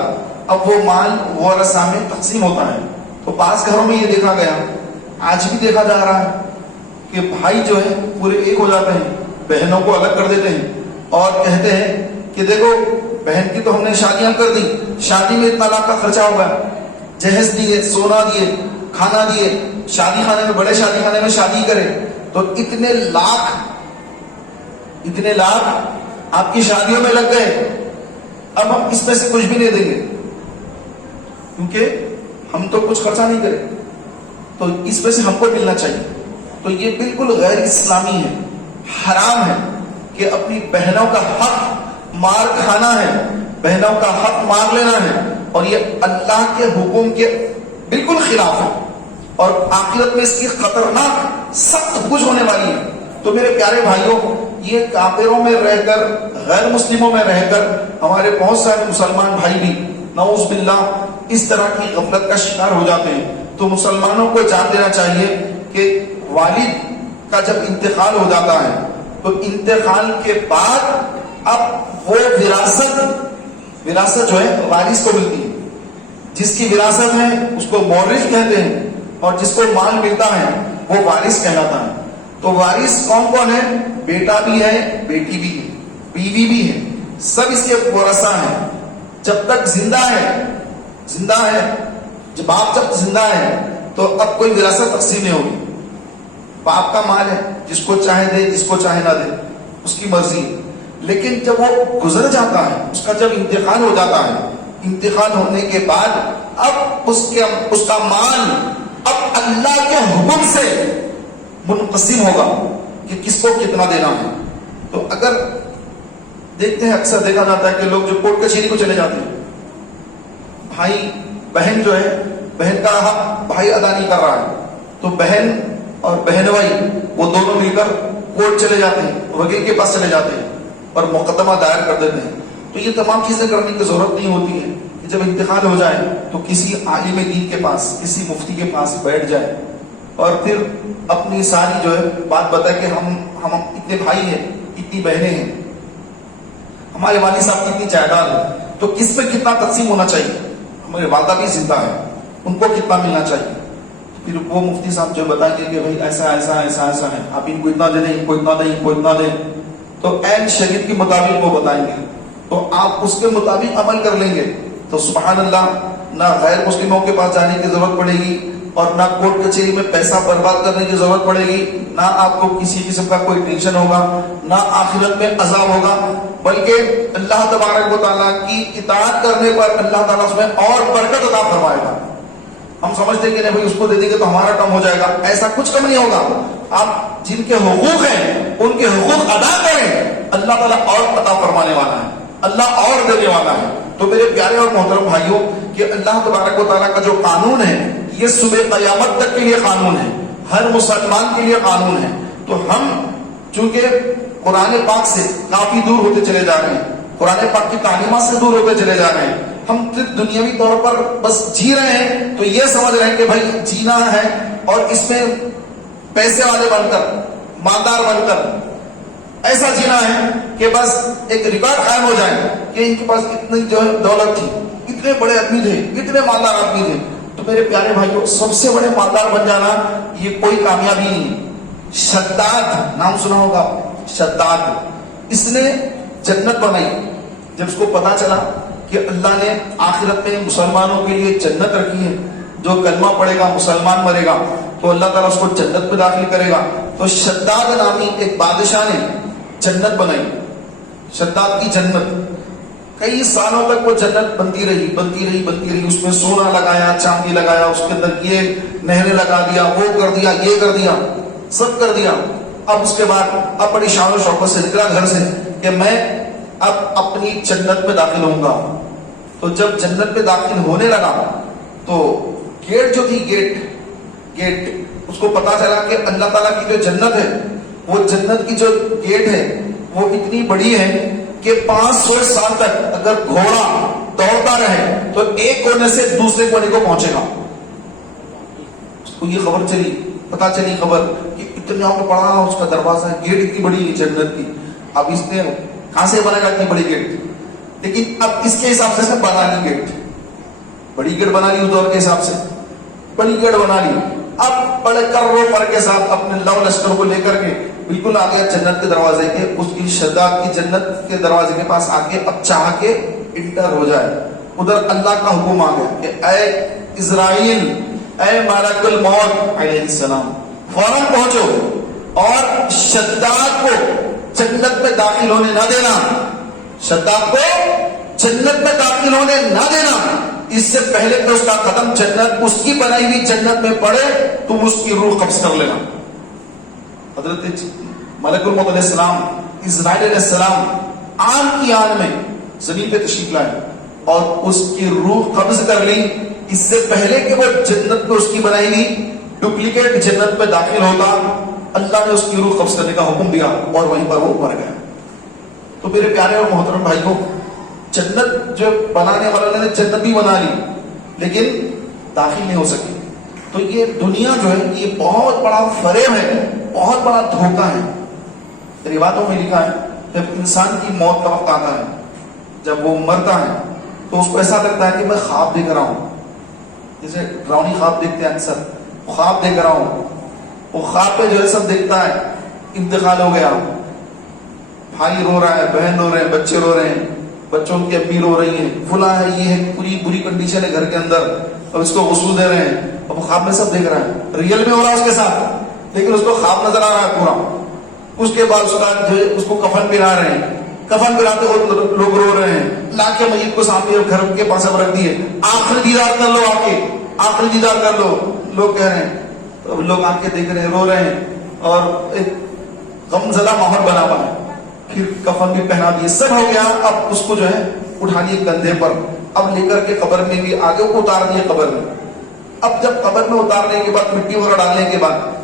اب وہ مال ورثہ میں تقسیم ہوتا ہے. تو بعض گھروں میں یہ دیکھا گیا، آج بھی دیکھا جا رہا ہے کہ بھائی جو ہے پورے ایک ہو جاتے ہیں، بہنوں کو الگ کر دیتے ہیں اور کہتے ہیں کہ دیکھو بہن کی تو ہم نے شادیاں کر دی، شادی میں اتنا لاکھ کا خرچہ ہوگا، جہیز دیے، سونا دیے، کھانا دیے، شادی خانے میں، بڑے شادی خانے میں شادی کرے تو اتنے لاکھ آپ کی شادیوں میں لگ گئے، اب ہم اس میں سے کچھ بھی نہیں دیں گے کیونکہ ہم تو کچھ خرچہ نہیں کرے، تو اس میں سے ہم کو ملنا چاہیے. تو یہ بالکل غیر اسلامی ہے، حرام ہے کہ اپنی بہنوں کا حق مار کھانا ہے، بہنوں کا حق مار لینا ہے، اور یہ اللہ کے حکم کے بالکل خلاف ہے اور آخرت میں اس کی خطرناک سخت بوجھ ہونے والی ہے. تو میرے پیارے بھائیوں، یہ کافروں میں رہ کر، غیر مسلموں میں رہ کر ہمارے بہت سارے مسلمان بھائی بھی نعوذ باللہ اس طرح کی غفلت کا شکار ہو جاتے ہیں. تو مسلمانوں کو جان دینا چاہیے کہ والد کا جب انتقال ہو جاتا ہے تو انتقال کے بعد اب وہ وراثت جو ہے وارث کو ملتی ہے. جس کی وراثت ہے اس کو مورث کہتے ہیں اور جس کو مال ملتا ہے وہ وارث کہلاتا ہے. تو وارث کون کون ہے؟ بیٹا بھی ہے، بیٹی بھی ہے، بیوی بھی ہے، سب اس کے ورثہ ہیں. جب تک زندہ ہے باپ جب زندہ ہے تو اب کوئی وراثت تقسیم نہیں ہوگی. باپ کا مال ہے، جس کو چاہے دے، جس کو چاہے نہ دے، اس کی مرضی. لیکن جب وہ گزر جاتا ہے، اس کا جب انتقال ہو جاتا ہے، انتقال ہونے کے بعد اب اس کا مال اب اللہ کے حکم سے منقسم ہوگا کہ کس کو کتنا دینا ہے. تو اگر دیکھتے ہیں، اکثر دیکھا جاتا ہے کہ لوگ جو کورٹ کچہری کو چلے جاتے ہیں، بھائی بہن جو ہے، بہن کا حق بھائی ادا نہیں کر رہا ہے تو بہن اور بہن بھائی وہ دونوں مل کر کورٹ چلے جاتے ہیں، وکیل کے پاس چلے جاتے ہیں اور مقدمہ دائر کر دیتے ہیں. تو یہ تمام چیزیں کرنے کی ضرورت نہیں ہوتی ہے کہ جب انتقال ہو جائے تو کسی عالم دین کے پاس، کسی مفتی کے پاس بیٹھ جائے اور پھر اپنی ساری جو ہے بات بتائے کہ ہم اتنے بھائی ہیں، اتنی بہنیں ہیں، ہمارے والد صاحب کی اتنی جائیداد ہے تو کس پہ کتنا تقسیم ہونا چاہیے. ہمارے والدہ بھی زندہ ہے، ان کو کتنا ملنا چاہیے. پھر وہ مفتی صاحب جو بتائیں گے کہ بھائی ایسا ایسا ایسا ایسا ہے، آپ ان کو اتنا دے دیں، ان کو اتنا دیں، ان کو اتنا دیں، تو عین شریعت کے مطابق وہ بتائیں گے تو آپ اس کے مطابق عمل کر لیں گے تو سبحان اللہ، نہ غیر مسلموں کے پاس جانے کی ضرورت پڑے گی اور نہ کورٹ کچہری میں پیسہ برباد کرنے کی ضرورت پڑے گی، نہ آپ کو کسی قسم کا کوئی ٹینشن ہوگا، نہ آخرت میں عذاب ہوگا، بلکہ اللہ تبارک و تعالیٰ کی اطاعت کرنے پر اللہ تعالیٰ اس میں اور برکت عطا فرمائے گا. ہم سمجھتے ہیں کہ نہیں بھائی اس کو دے دیں گے تو ہمارا کم ہو جائے گا، ایسا کچھ کم نہیں ہوگا. آپ جن کے حقوق ہیں ان کے حقوق ادا کریں، اللہ تعالیٰ اور عطا فرمانے والا ہے، اللہ اور دینے والا ہے. تو میرے پیارے اور محترم بھائیوں، کہ اللہ تبارک و تعالیٰ کا جو قانون ہے یہ صبح قیامت تک کے لیے قانون ہے، ہر مسلمان کے لیے قانون ہے. تو ہم چونکہ قرآن پاک سے کافی دور ہوتے چلے جا رہے ہیں، قرآن پاک کی تعلیمات سے دور ہوتے چلے جا رہے ہیں، ہم صرف دنیاوی طور پر بس جی رہے ہیں تو یہ سمجھ رہے ہیں کہ بھائی جینا ہے اور اس میں پیسے والے بن کر، مالدار بن کر ایسا جینا ہے کہ بس ایک ریکارڈ قائم ہو جائے کہ ان کے پاس اتنی جو ہے دولت تھی، اتنے بڑے آدمی تھے, اتنے مالدار آدمی تھے. تو میرے پیارے بھائیوں, سب سے بڑے مالدار بن جانا یہ کوئی کامیابی نہیں ہے. شداد نام سنا ہوگا, شداد, اس نے جنت بنائی. جب اس کو پتا چلا کہ اللہ نے آخرت میں مسلمانوں کے لیے جنت رکھی ہے, جو کلمہ پڑھے گا مسلمان مرے گا تو اللہ تعالیٰ اس کو جنت میں داخل کرے گا, تو شداد نامی ایک بادشاہ نے جنت بنائی, شداد کی جنت. کئی سالوں تک وہ جنت بنتی رہی, بنتی رہی, بنتی رہی. اس میں سونا لگایا, چاندی لگایا, اس کے اندر یہ نہریں لگا دیا, وہ کر دیا, یہ کر دیا, سب کر دیا. اب اس کے بعد اب بڑی شان و شوقت سے نکلا گھر سے کہ میں اب اپنی جنت میں داخل ہوں گا. تو جب جنت میں داخل ہونے لگا تو گیٹ جو تھی, گیٹ اس کو پتا چلا کہ اللہ تعالیٰ کی جو جنت ہے, وہ جنت کی جو گیٹ ہے وہ اتنی بڑی ہے کہ 500 سال تک اگر گھوڑا دوڑتا رہے تو ایک کونے سے دوسرے کونے کو پہنچے گا. اس کو یہ خبر چلی, پتا چلی خبر کہ اتنا بڑا اس کا دروازہ ہے, گیٹ اتنی بڑی ہے جنت کی. اب اس نے کہاں سے بنا گا اتنی بڑی گیٹ, لیکن اب اس کے حساب سے بنا لی گیٹ, بڑی گیٹ بنا لی اس دور کے حساب سے, بڑی گیٹ بنا لی. اب بڑے کرو پر کے ساتھ اپنے لو لشکر کو لے کر کے بالکل آ گیا جنت کے دروازے کے, اس کی شداد کی جنت کے دروازے کے پاس آ کے اب چاہ کے انٹر ہو جائے. ادھر اللہ کا حکم آ گیا کہ اے اسرائیل, اے ملک الموت علیہ السلام, فوراً پہنچو اور شداد کو جنت میں داخل ہونے نہ دینا, شداد کو جنت میں داخل ہونے نہ دینا. اس سے پہلے کہ اس کا قدم جنت, اس کی بنائی ہوئی جنت میں پڑے, تم اس کی روح قبض کر لینا. حضرت ملک الموت علیہ السلام, اسرائیل علیہ السلام آن کی آن میں زمین پہ تشریف لائے اور اس کی روح قبض کر لی. اس سے پہلے کہ وہ جنت میں اس کی بنائی ہوئی ڈپلیکیٹ جنت میں داخل ہوتا, اللہ نے اس کی روح قبض کرنے کا حکم دیا اور وہیں پر وہ مر گیا. تو میرے پیارے اور محترم بھائیوں, جنت جو بنانے والوں نے جنت بھی بنا لی لیکن داخل نہیں ہو سکی. تو یہ دنیا جو ہے یہ بہت بڑا فریب ہے, بہت بڑا دھوکہ ہے. روایتوں میں لکھا ہے جب انسان کی موت کا وقت آتا ہے, جب وہ مرتا ہے تو اس کو ایسا لگتا ہے کہ میں خواب دیکھ رہا ہوں, جیسے ڈراؤنی خواب دیکھتے ہیں اکثر, خواب دیکھ رہا ہوں. وہ خواب پہ جو ہے سب دیکھتا ہے انتقال ہو گیا, بھائی رو رہا ہے, بہن رو رہے ہیں, بچے رو رہے ہیں, بچوں کی امی رو رہی ہیں, فلاں ہے, یہ ہے, پوری بری کنڈیشن ہے گھر کے اندر, اب اس کو غسل دے رہے ہیں. اب خواب میں سب دیکھ رہا ہے, ریئل میں ہو رہا ہے اس کے ساتھ, لیکن اس کو خواب نظر آ رہا ہے پورا. اس کے بعد اس کا جو اس کو کفن پہنا رہے ہیں, کفن پہناتے وقت لوگ رو رہے ہیں, لا کے میت کو سامنے گھر کے پاس اب رکھ دیے, آخری دیدار کر لو, آ کے آخری دیدار کر لو, لوگ کہہ رہے ہیں. تو لوگ آ کے دیکھ رہے ہیں, رو رہے ہیں اور ایک غمزدہ ماحول بنا ہوا ہے. پھر کفن بھی پہنا دیے, سب ہو گیا. اب اس کو جو ہے اٹھا لیے کندھے پر, اب لے کر کے قبر میں بھی آگے کو اتار دیے قبر میں. اب جب قبر میں اتارنے کے بعد, مٹی وغیرہ ڈالنے کے بعد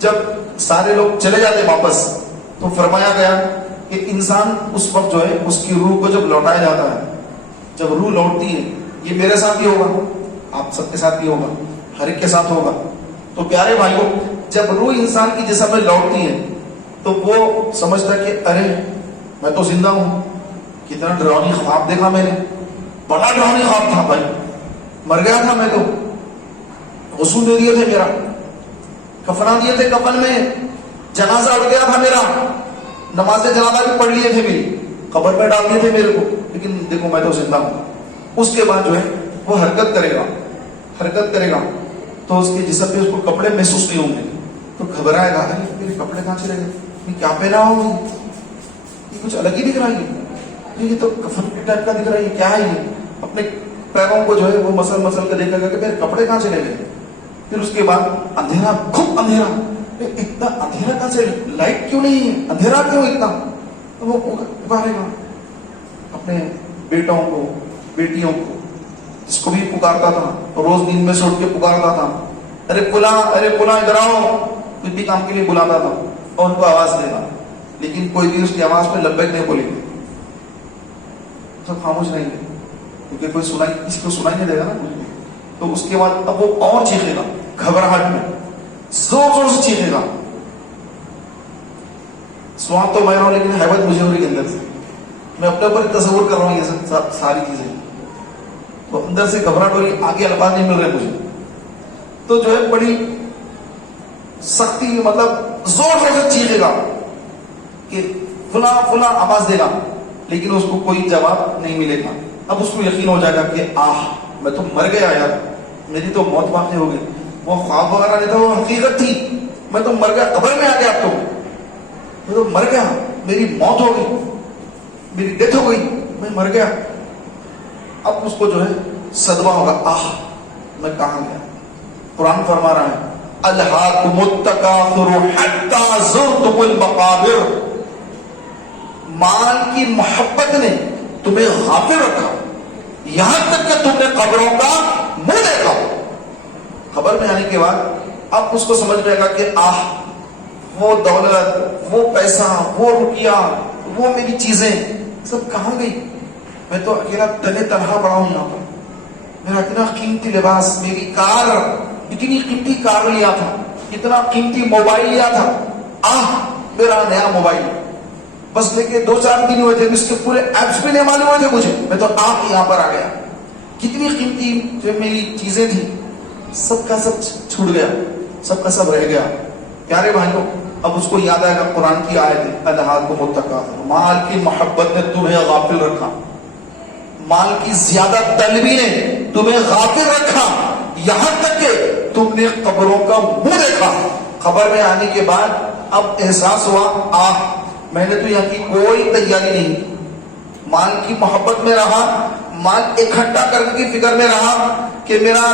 جب سارے لوگ چلے جاتے واپس, تو فرمایا گیا کہ انسان اس وقت جو ہے اس کی روح کو جب لوٹایا جاتا ہے, جب روح لوٹتی ہے, یہ میرے ساتھ بھی ہوگا, آپ سب کے ساتھ بھی ہوگا, ہر ایک کے ساتھ ہوگا. تو پیارے بھائیوں, جب روح انسان کی جسم میں لوٹتی ہے تو وہ سمجھتا کہ ارے میں تو زندہ ہوں, کتنا ڈراؤنی خواب دیکھا میں نے, بڑا ڈراؤنی خواب تھا بھائی, مر گیا تھا میں تو, غسل دے دیے تھے میرا, کفنا دیے تھے, کفن میں جنازہ اٹھ گیا تھا میرا, نماز جنازہ بھی پڑھ لیے تھے میری, قبر میں ڈال دیے تھے میرے کو, لیکن دیکھو میں تو زندہ ہوں. اس کے بعد جو ہے وہ حرکت کرے گا, حرکت کرے گا تو اس کے جسم پہ اس کو کپڑے محسوس نہیں ہوں گے, تو گھبرائے گا, ارے میرے کپڑے کہاں چلے گئے, یہ کیا پہنا ہوں, یہ کچھ الگ ہی دکھ رہا ہے, یہ تو کفن ٹائپ کا دکھ رہا ہے, یہ کیا ہے, یہ اپنے پیروں کو جو ہے وہ مسل مسل کے دیکھے گا کہ میرے کپڑے کہاں چلے گئے. پھر اس کے بعد اندھیرا, خوب اندھیرا, اتنا اندھیرا کہاں سے, لائٹ کیوں نہیں ہے, اندھیرا کیوں اتنا, تو وہ پکارے گا اپنے بیٹوں کو, بیٹیوں کو, جس کو بھی پکارتا تھا, روز نیند میں سے اٹھ کے پکارتا تھا, ارے فلاں, ارے فلاں ادھر آؤ, کچھ بھی کام کے لیے بلاتا تھا اور ان کو آواز دینا, لیکن کوئی بھی اس کی آواز پہ لبیک نہیں بولے گی, سب خاموش نہیں ہے, کیونکہ کوئی سنائی, کسی کو سنائی نہیں دے گا نا. تو اس کے بعد اب وہ اور چیخے گا, گھبراہٹ میں زور زور سے چیخے گا. سواد تو میں رہا ہوں لیکن حیبت مجھے ہو رہی ہے اندر سے, میں اپنے اوپر تصور کر رہا ہوں یہ سب ساری چیزیں. تو اندر سے گھبراہٹ ہو رہی، آگے الفاظ نہیں مل رہے مجھے، تو جو ہے بڑی سختی، مطلب زور زور سے چیخے گا کہ فلاں فلاں آواز دے گا، لیکن اس کو کوئی جواب نہیں ملے گا. اب اس کو یقین ہو جائے گا کہ میں تو مر گیا یار، میری تو موت واقع ہو گئی. وہ خواب وغیرہ نہیں تھا، وہ حقیقت تھی. میں تو مر گیا، قبر میں آ گیا. اب تو میں تو مر گیا، میری موت ہو گئی، میری ڈیتھ ہو گئی، میں مر گیا. اب اس کو جو ہے صدمہ ہوگا، میں کہاں گیا. قرآن فرما رہا ہے الہاکم التکاثر حتی زرتم المقابر. مال کی محبت نے تمہیں غافل رکھا یہاں تک کہ تم نے قبروں کا منہ دیکھا. خبر میں آنے کے بعد اب اس کو سمجھ میں آئے گا کہ وہ دولت، وہ پیسہ، وہ روپیہ، وہ میری چیزیں سب کہاں گئی. میں تو اکیلا تنے تنہا پڑا ہوں یہاں پر. میرا اتنا قیمتی لباس، میری کار، اتنی قیمتی کار لیا تھا، اتنا قیمتی موبائل لیا تھا. میرا نیا موبائل بس لے کے 2-4 دن ہوئے تھے، اس کے پورے ایپس بھی نہیں معلوم ہوئے تھے مجھے. میں تو یہاں پر آ گیا. کتنی قیمتی جو میری چیزیں تھیں سب کا سب چھوٹ گیا، سب کا سب رہ گیا. پیارے بھائیوں، اب اس کو یاد آئے گا قرآن کی آیت ہے الہاکم التکاثر. مال کی محبت نے تمہیں غافل رکھا، مال کی زیادہ طلبی نے تمہیں غافل رکھا یہاں تک کہ تم نے قبروں کا منہ دیکھا. خبر میں آنے کے بعد اب احساس ہوا میں نے تو یہاں کی کوئی تیاری نہیں. مال کی محبت میں رہا، مال اکٹھا کرنے کی فکر میں رہا کہ میرا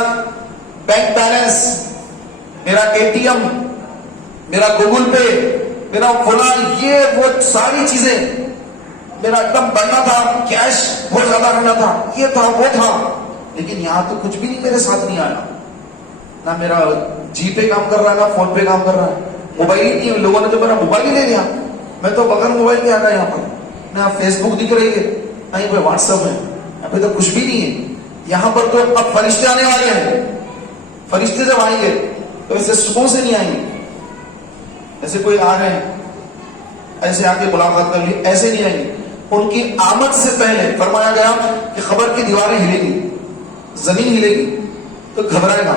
بینک بیلنس، میرا ATM، میرا گوگل پے، میرا فلاں، یہ وہ ساری چیزیں میرا ایک دم بڑھنا تھا، کیش بہت زیادہ رہنا تھا، یہ تھا وہ تھا. لیکن یہاں تو کچھ بھی نہیں میرے ساتھ نہیں آیا. نہ میرا جی پے کام کر رہا ہے، نہ فون پے کام کر رہا ہے. موبائل ہی نہیں، لوگوں نے تو میرا موبائل ہی لے لیا. میں تو بغیر موبائل کے آ گیا یہاں پر. نہ فیس بک دکھ رہی ہے، نہ ہی کوئی واٹس ایپ ہے، یہاں پہ تو کچھ بھی نہیں ہے. یہاں پر تو اب فرشتے آنے والے ہیں. فرشتے جب آئیں گے تو ایسے سکون سے نہیں آئیں گے ایسے کوئی آ رہے ہیں ایسے آ کے ملاقات کر لی، ایسے نہیں آئیں گے. ان کی آمد سے پہلے فرمایا گیا کہ خبر کی دیواریں ہلے گی، زمین ہلے گی، تو گھبرائے گا.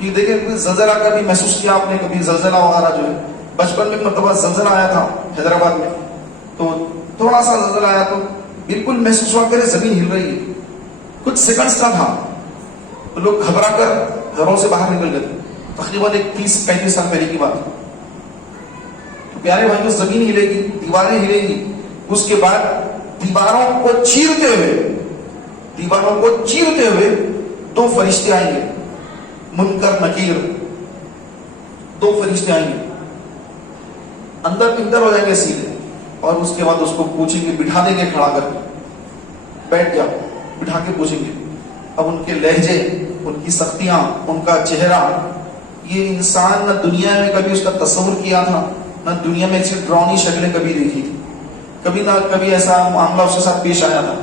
یہ دیکھیں زلزلہ کبھی محسوس کیا آپ نے؟ کبھی زلزلہ وغیرہ جو ہے بچپن میں مرتبہ زلزلہ آیا تھا حیدرآباد میں، تو تھوڑا سا زلزلہ آیا تو بالکل محسوس ہوا کہ زمین ہل رہی ہے. کچھ سیکنڈز کا تھا تو لوگ گھبرا کر گھروں سے باہر نکل گئے. تقریباً 30-35 سال پہلے کی بات ہے. تو پیارے بھائیوں، زمین ہلے گی، دیواریں ہلیں گی. اس کے بعد دیواروں کو چیرتے ہوئے 2 فرشتے آئیں گے، منکر نکیر. 2 فرشتے آئیں گے، اندر ہو جائیں گے سیدھے، اور اس کے بعد اس کو پوچھیں گے، بٹھا دیں گے کھڑا کر کے، بیٹھ جا، بٹھا کے پوچھیں گے. اب ان کے لہجے، ان کی سختیاں، ان کا چہرہ، یہ انسان نہ دنیا میں کبھی اس کا تصور کیا تھا، نہ دنیا میں ایسی ڈراؤنی شکلیں کبھی دیکھی تھی، کبھی نہ کبھی ایسا معاملہ اس کے ساتھ پیش آیا تھا.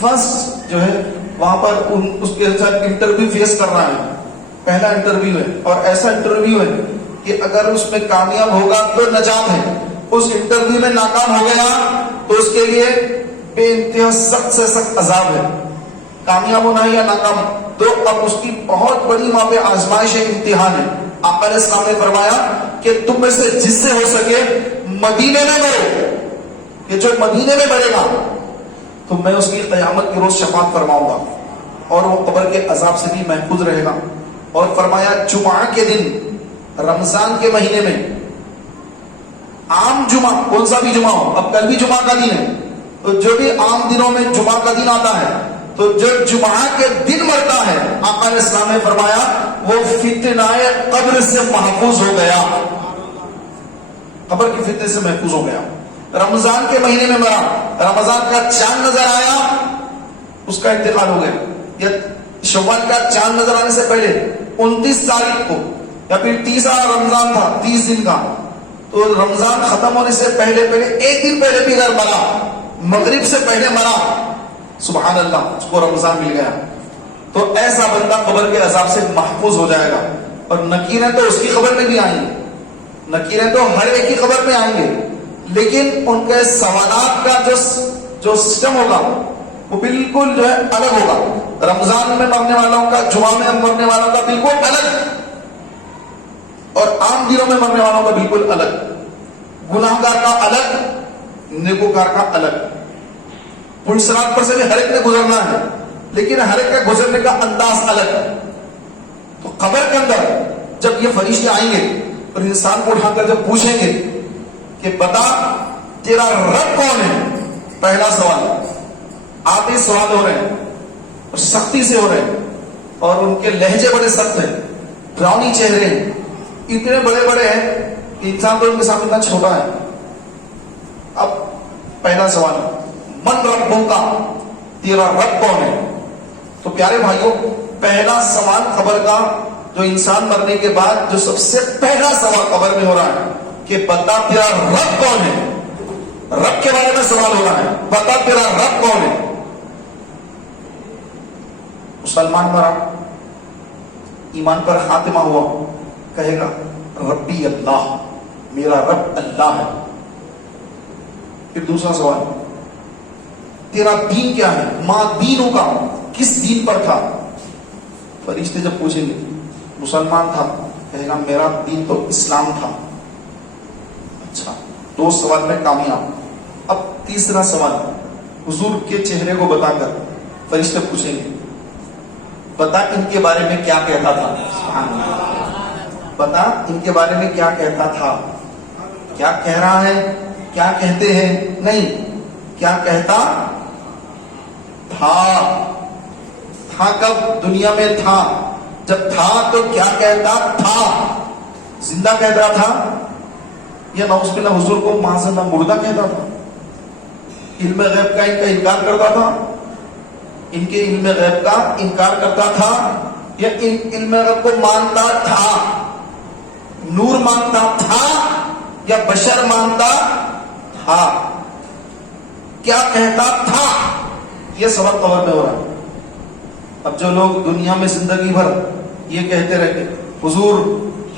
فرسٹ جو ہے وہاں پر اس کے ساتھ انٹرویو فیس کر رہا ہے. پہلا انٹرویو ہے، اور ایسا انٹرویو ہے کہ اگر اس میں کامیاب ہوگا تو نجات ہے، اس انٹرویو میں ناکام ہو گیا تو اس کے لیے بے انتہا سخت سے سخت عذاب ہے. کامیاب ہونا ہے یا ناکام، تو اب اس کی بہت بڑی وہاں پہ آزمائش ہے، امتحان ہے. آقا علیہ السلام نے فرمایا کہ تم میں سے جس سے ہو سکے مدینے میں بڑھو، کہ جو مدینے میں بڑھے گا تو میں اس کی قیامت کے روز شفاعت فرماؤں گا، اور وہ قبر کے عذاب سے بھی محفوظ رہے گا. اور فرمایا جمعہ کے دن، رمضان کے مہینے میں، عام جمعہ کون سا بھی جمعہ ہو، اب کل بھی جمعہ کا دن ہے، تو جو بھی عام دنوں میں جمعہ کا دن آتا ہے، تو جو جمعہ کے دن مرتا ہے، آقا علیہ السلام نے فرمایا وہ فتنہ قبر سے محفوظ ہو گیا، قبر کی فتنے سے محفوظ ہو گیا. رمضان کے مہینے میں مرا، رمضان کا چاند نظر آیا، اس کا انتقال ہو گیا. یا شوال کا چاند نظر آنے سے پہلے 29 تاریخ کو، یا پھر 30واں رمضان تھا 30 دن کا، تو رمضان ختم ہونے سے پہلے ایک دن پہلے بھی اگر مرا، مغرب سے پہلے مرا، سبحان اللہ، اس کو رمضان مل گیا، تو ایسا بندہ قبر کے عذاب سے محفوظ ہو جائے گا. اور نکیریں تو اس کی قبر میں بھی آئیں گی، نکیریں تو ہر ایک کی قبر میں آئیں گے، لیکن ان کے سوالات کا جو سسٹم ہوگا، وہ بالکل جو ہے الگ ہوگا. رمضان میں مرنے والوں کا، جمعہ میں مرنے والوں کا بالکل الگ، اور عام دنوں میں مرنے والوں کا بالکل الگ. گناہگار کا الگ، نیکوکار کا الگ. پل صراط پر سے بھی ہر ایک نے گزرنا ہے، لیکن ہر ایک کا گزرنے کا انداز الگ ہے. تو قبر کے اندر جب یہ فرشتے آئیں گے اور انسان کو اٹھا کر جب پوچھیں گے کہ بتا تیرا رب کون ہے، پہلا سوال. آتے سوال ہو رہے ہیں اور سختی سے ہو رہے ہیں، اور ان کے لہجے بڑے سخت ہیں، ڈراؤنی چہرے ہیں، اتنے بڑے بڑے ہیں کہ انسان تو ان کے سامنے اتنا چھوٹا ہے. اب پہلا سوال، من ربوں کا، تیرا رب کون ہے. تو پیارے بھائیوں، پہلا سوال قبر کا جو انسان مرنے کے بعد جو سب سے پہلا سوال قبر میں ہو رہا ہے کہ بتا تیرا رب کون ہے. رب کے بارے میں سوال ہو رہا ہے، بتا تیرا رب کون ہے. مسلمان مرا، ایمان پر خاتمہ ہوا، کہے گا ربی اللہ، میرا رب اللہ ہے. پھر دوسرا سوال، تیرا دین کیا ہے، ماں دینوں کا، کس دین پر تھا. فرشتے جب پوچھیں گے مسلمان تھا، کہے گا میرا دین تو اسلام تھا. اچھا، دو سوال میں کامیاب. اب تیسرا سوال، حضور کے چہرے کو بتا کر فرشتے پوچھیں گے بتا ان کے بارے میں کیا کہتا تھا. بتا ان کے بارے میں کیا کہتا تھا. کیا کہہ رہا ہے، کیا کہتے ہیں، نہیں، کیا کہتا تھا. تھا کب، دنیا میں تھا. جب تھا تو کیا کہتا تھا، زندہ کہتا تھا یا نعوذ باللہ حضور کو معاذ اللہ مردہ کہتا تھا. علم غیب کا ان کا انکار کرتا تھا، ان کے علم غیب کا انکار کرتا تھا، یا ان علم غیب کو مانتا تھا. نور مانتا تھا یا بشر مانتا تھا. کیا کہتا تھا، یہ سوال قبر میں ہو رہا ہے. اب جو لوگ دنیا میں زندگی بھر یہ کہتے رہے حضور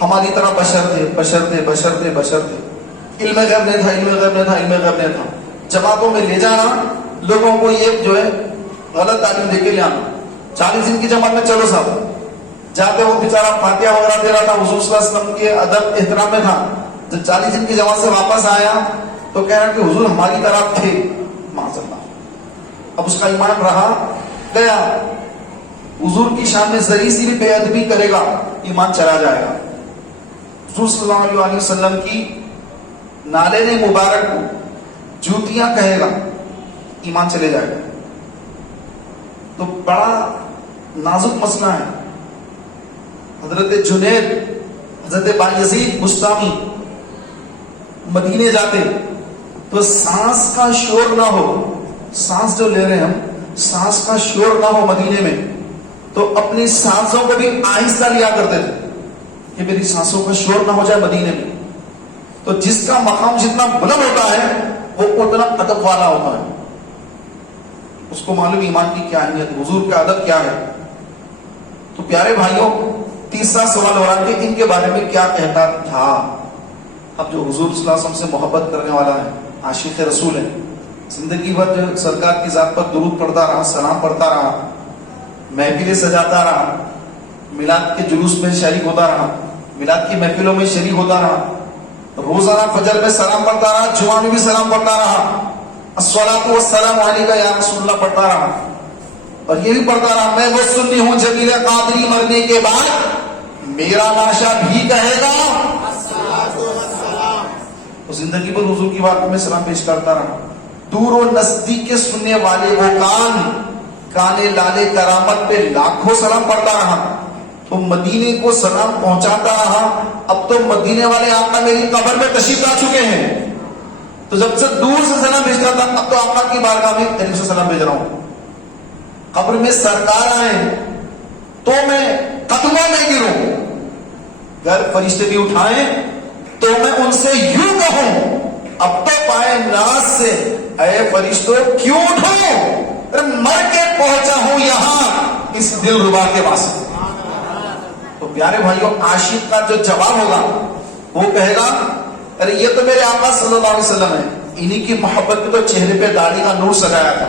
ہماری طرح بشر تھے، بشر تھے، بشر تھے، بشر تھے، علم غیب نہیں تھا، علم غیب نہیں تھا، علم غیب نہیں تھا. جماعتوں میں لے جانا لوگوں کو، یہ جو ہے غلط تعلیم دے کے لے آنا. 40 دن کی جماعت میں چلو صاحب، جاتے وہ بیچارہ فاتحہ وغیرہ دے رہا تھا، حضور صلی اللہ علیہ وسلم کے ادب احترام میں تھا. جب 40 دن کی جماعت سے واپس آیا تو کہہ رہا کہ حضور ہماری طرح تھے، معاذ اللہ. اب اس کا ایمان رہا گیا، حضور کی شان میں ذری سی بھی بے ادبی کرے گا ایمان چلا جائے گا. حضور صلی اللہ علیہ وسلم کی نالے مبارک کو جوتیاں کہے گا، ایمان چلے جائے گا. تو بڑا نازک مسئلہ ہے. حضرت جنید، حضرت بایزید بستامی مدینے جاتے تو سانس کا شور نہ ہو، سانس جو لے رہے ہیں ہم، سانس کا شور نہ ہو مدینے میں، تو اپنی سانسوں کو بھی آہستہ لیا کرتے تھے کہ میری سانسوں کا شور نہ ہو جائے مدینے میں. تو جس کا مقام جتنا بلند ہوتا ہے وہ اتنا ادب والا ہوتا ہے. اس کو معلوم ایمان کی کیا اہمیت، حضور کا ادب کیا ہے. تو پیارے بھائیوں، تیسرا سوال ہو رہا کہ ان کے بارے میں کیا کہتا تھا. اب جو حضور صلی اللہ علیہ وسلم سے محبت کرنے والا ہے، عاشق رسول ہے، زندگی بھر جو سرکار کی ذات پر درود پڑھتا رہا، سلام پڑھتا رہا، محفلیں سجاتا رہا، میلاد کے جلوس میں شریک ہوتا رہا، میلاد کی محفلوں میں شریک ہوتا رہا، روزانہ فجر میں سلام پڑھتا رہا، جمعہ میں بھی سلام پڑھتا رہا، الصلاۃ والسلام علیک یا رسول اللہ پڑھتا رہا، اور یہ بھی پڑھتا رہا میں وہ سنی ہوں جلیل قادری مرنے کے بعد میرا لاشا بھی کہے گا. اور زندگی پر حضور کی بات میں سلام پیش کرتا رہا. دور و نزدیک کے سننے والے وہ کانے لالے کرامت پہ لاکھوں سلام پڑھتا رہا. تو مدینے کو سلام پہنچاتا رہا. اب تو مدینے والے آقا میری قبر میں تشریف لا چکے ہیں، تو جب سے دور سے سلام بھیجتا تھا، اب تو آقا کی بارگاہ میں قریب سے سلام بھیج رہا ہوں. قبر میں سرکار آئے تو میں قدموں میں گروں، گر فرشتے بھی اٹھائیں تو میں ان سے یوں کہوں اب تو پائے ناز سے اے فرشتوں کیوں اٹھوں، مر کے پہنچا ہوں یہاں اس دل ربا کے واسطے. تو پیارے بھائیوں، عاشق کا جو جواب ہوگا وہ کہے گا ارے یہ تو میرے آقا صلی اللہ علیہ وسلم ہے، انہی کی محبت میں تو چہرے پہ داڑھی کا نور سجایا تھا.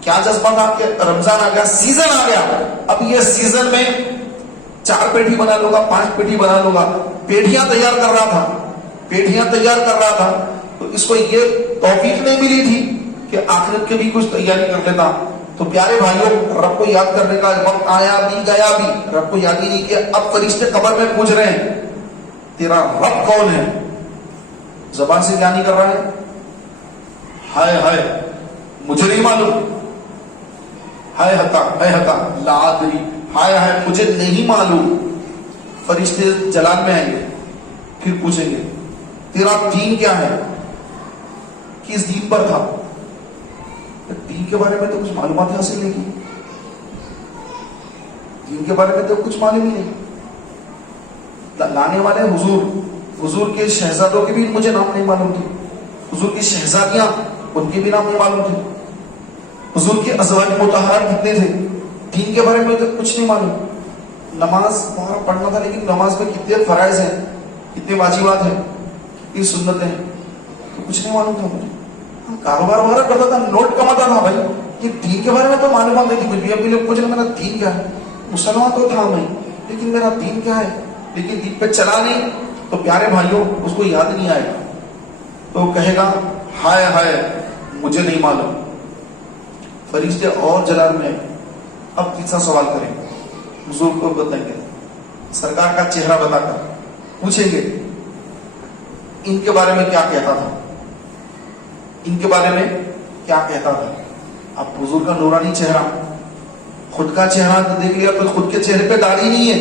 کیا جذبہ تھا کہ رمضان آ گیا, سیزن آ گیا, اب یہ سیزن میں 4 پیٹھی بنا لوں گا, 5 پیٹھی بنا لوں گا. پیٹھیاں تیار کر رہا تھا تو اس کو یہ توفیق نہیں ملی تھی کہ آخرت کے بھی کچھ تیاری کر لیتا. تو پیارے بھائیوں, رب کو یاد کرنے کا وقت آیا بھی گیا بھی, رب کو یاد ہی نہیں کیا. اب فرشتے قبر میں پوچھ رہے ہیں تیرا رب کون ہے؟ زبان سے کیا نہیں کر رہا ہے, ہائے ہائے مجھے نہیں معلوم, ہائے ہتا لا ادری, ہائے ہائے مجھے نہیں معلوم. فرشتے جلال میں آئیں گے, پھر پوچھیں گے تیرا دین کیا ہے, کس دین پر تھا؟ دین کے بارے میں تو کچھ معلومات حاصل نہیں کی, دین کے بارے میں تو کچھ معلوم ہی نہیں. لانے والے حضور کے شہزادوں کے بھی مجھے نام نہیں معلوم تھے, حضور کی شہزادیاں ان کے بھی نام نہیں معلوم تھے, حضور کے ازواج مطہرات کتنے تھے, دین کے بارے میں تو کچھ نہیں معلوم. نماز وہاں پڑھنا تھا لیکن نماز میں کتنے فرائض ہیں, کتنے واجبات ہیں, کتنی سنتیں ہیں, تو کچھ نہیں معلوم تھا مجھے. کاروبار وغیرہ کرتا تھا, نوٹ کماتا تھا بھائی, یہ دین کے بارے میں تو معلومات نہیں تھی کچھ بھی. ابھی لوگ پوچھ رہے میرا دین کیا ہے, مسلمان تو تھا میں لیکن میرا دین کیا ہے, لیکن دین پہ چلا نہیں. تو پیارے بھائیوں اس کو یاد نہیں آئے گا, تو کہے گا ہائے ہائے مجھے نہیں معلوم. فرشتے اور جلال میں اب تیسرا سوال کریں, حضور کو بتائیں گے, سرکار کا چہرہ بتا کر پوچھیں گے ان کے بارے میں کیا کہتا تھا, ان کے بارے میں کیا کہتا تھا. اب حضور کا نورانی چہرہ, خود کا چہرہ تو دیکھ لیا, تو خود کے چہرے پہ داڑھی نہیں ہے,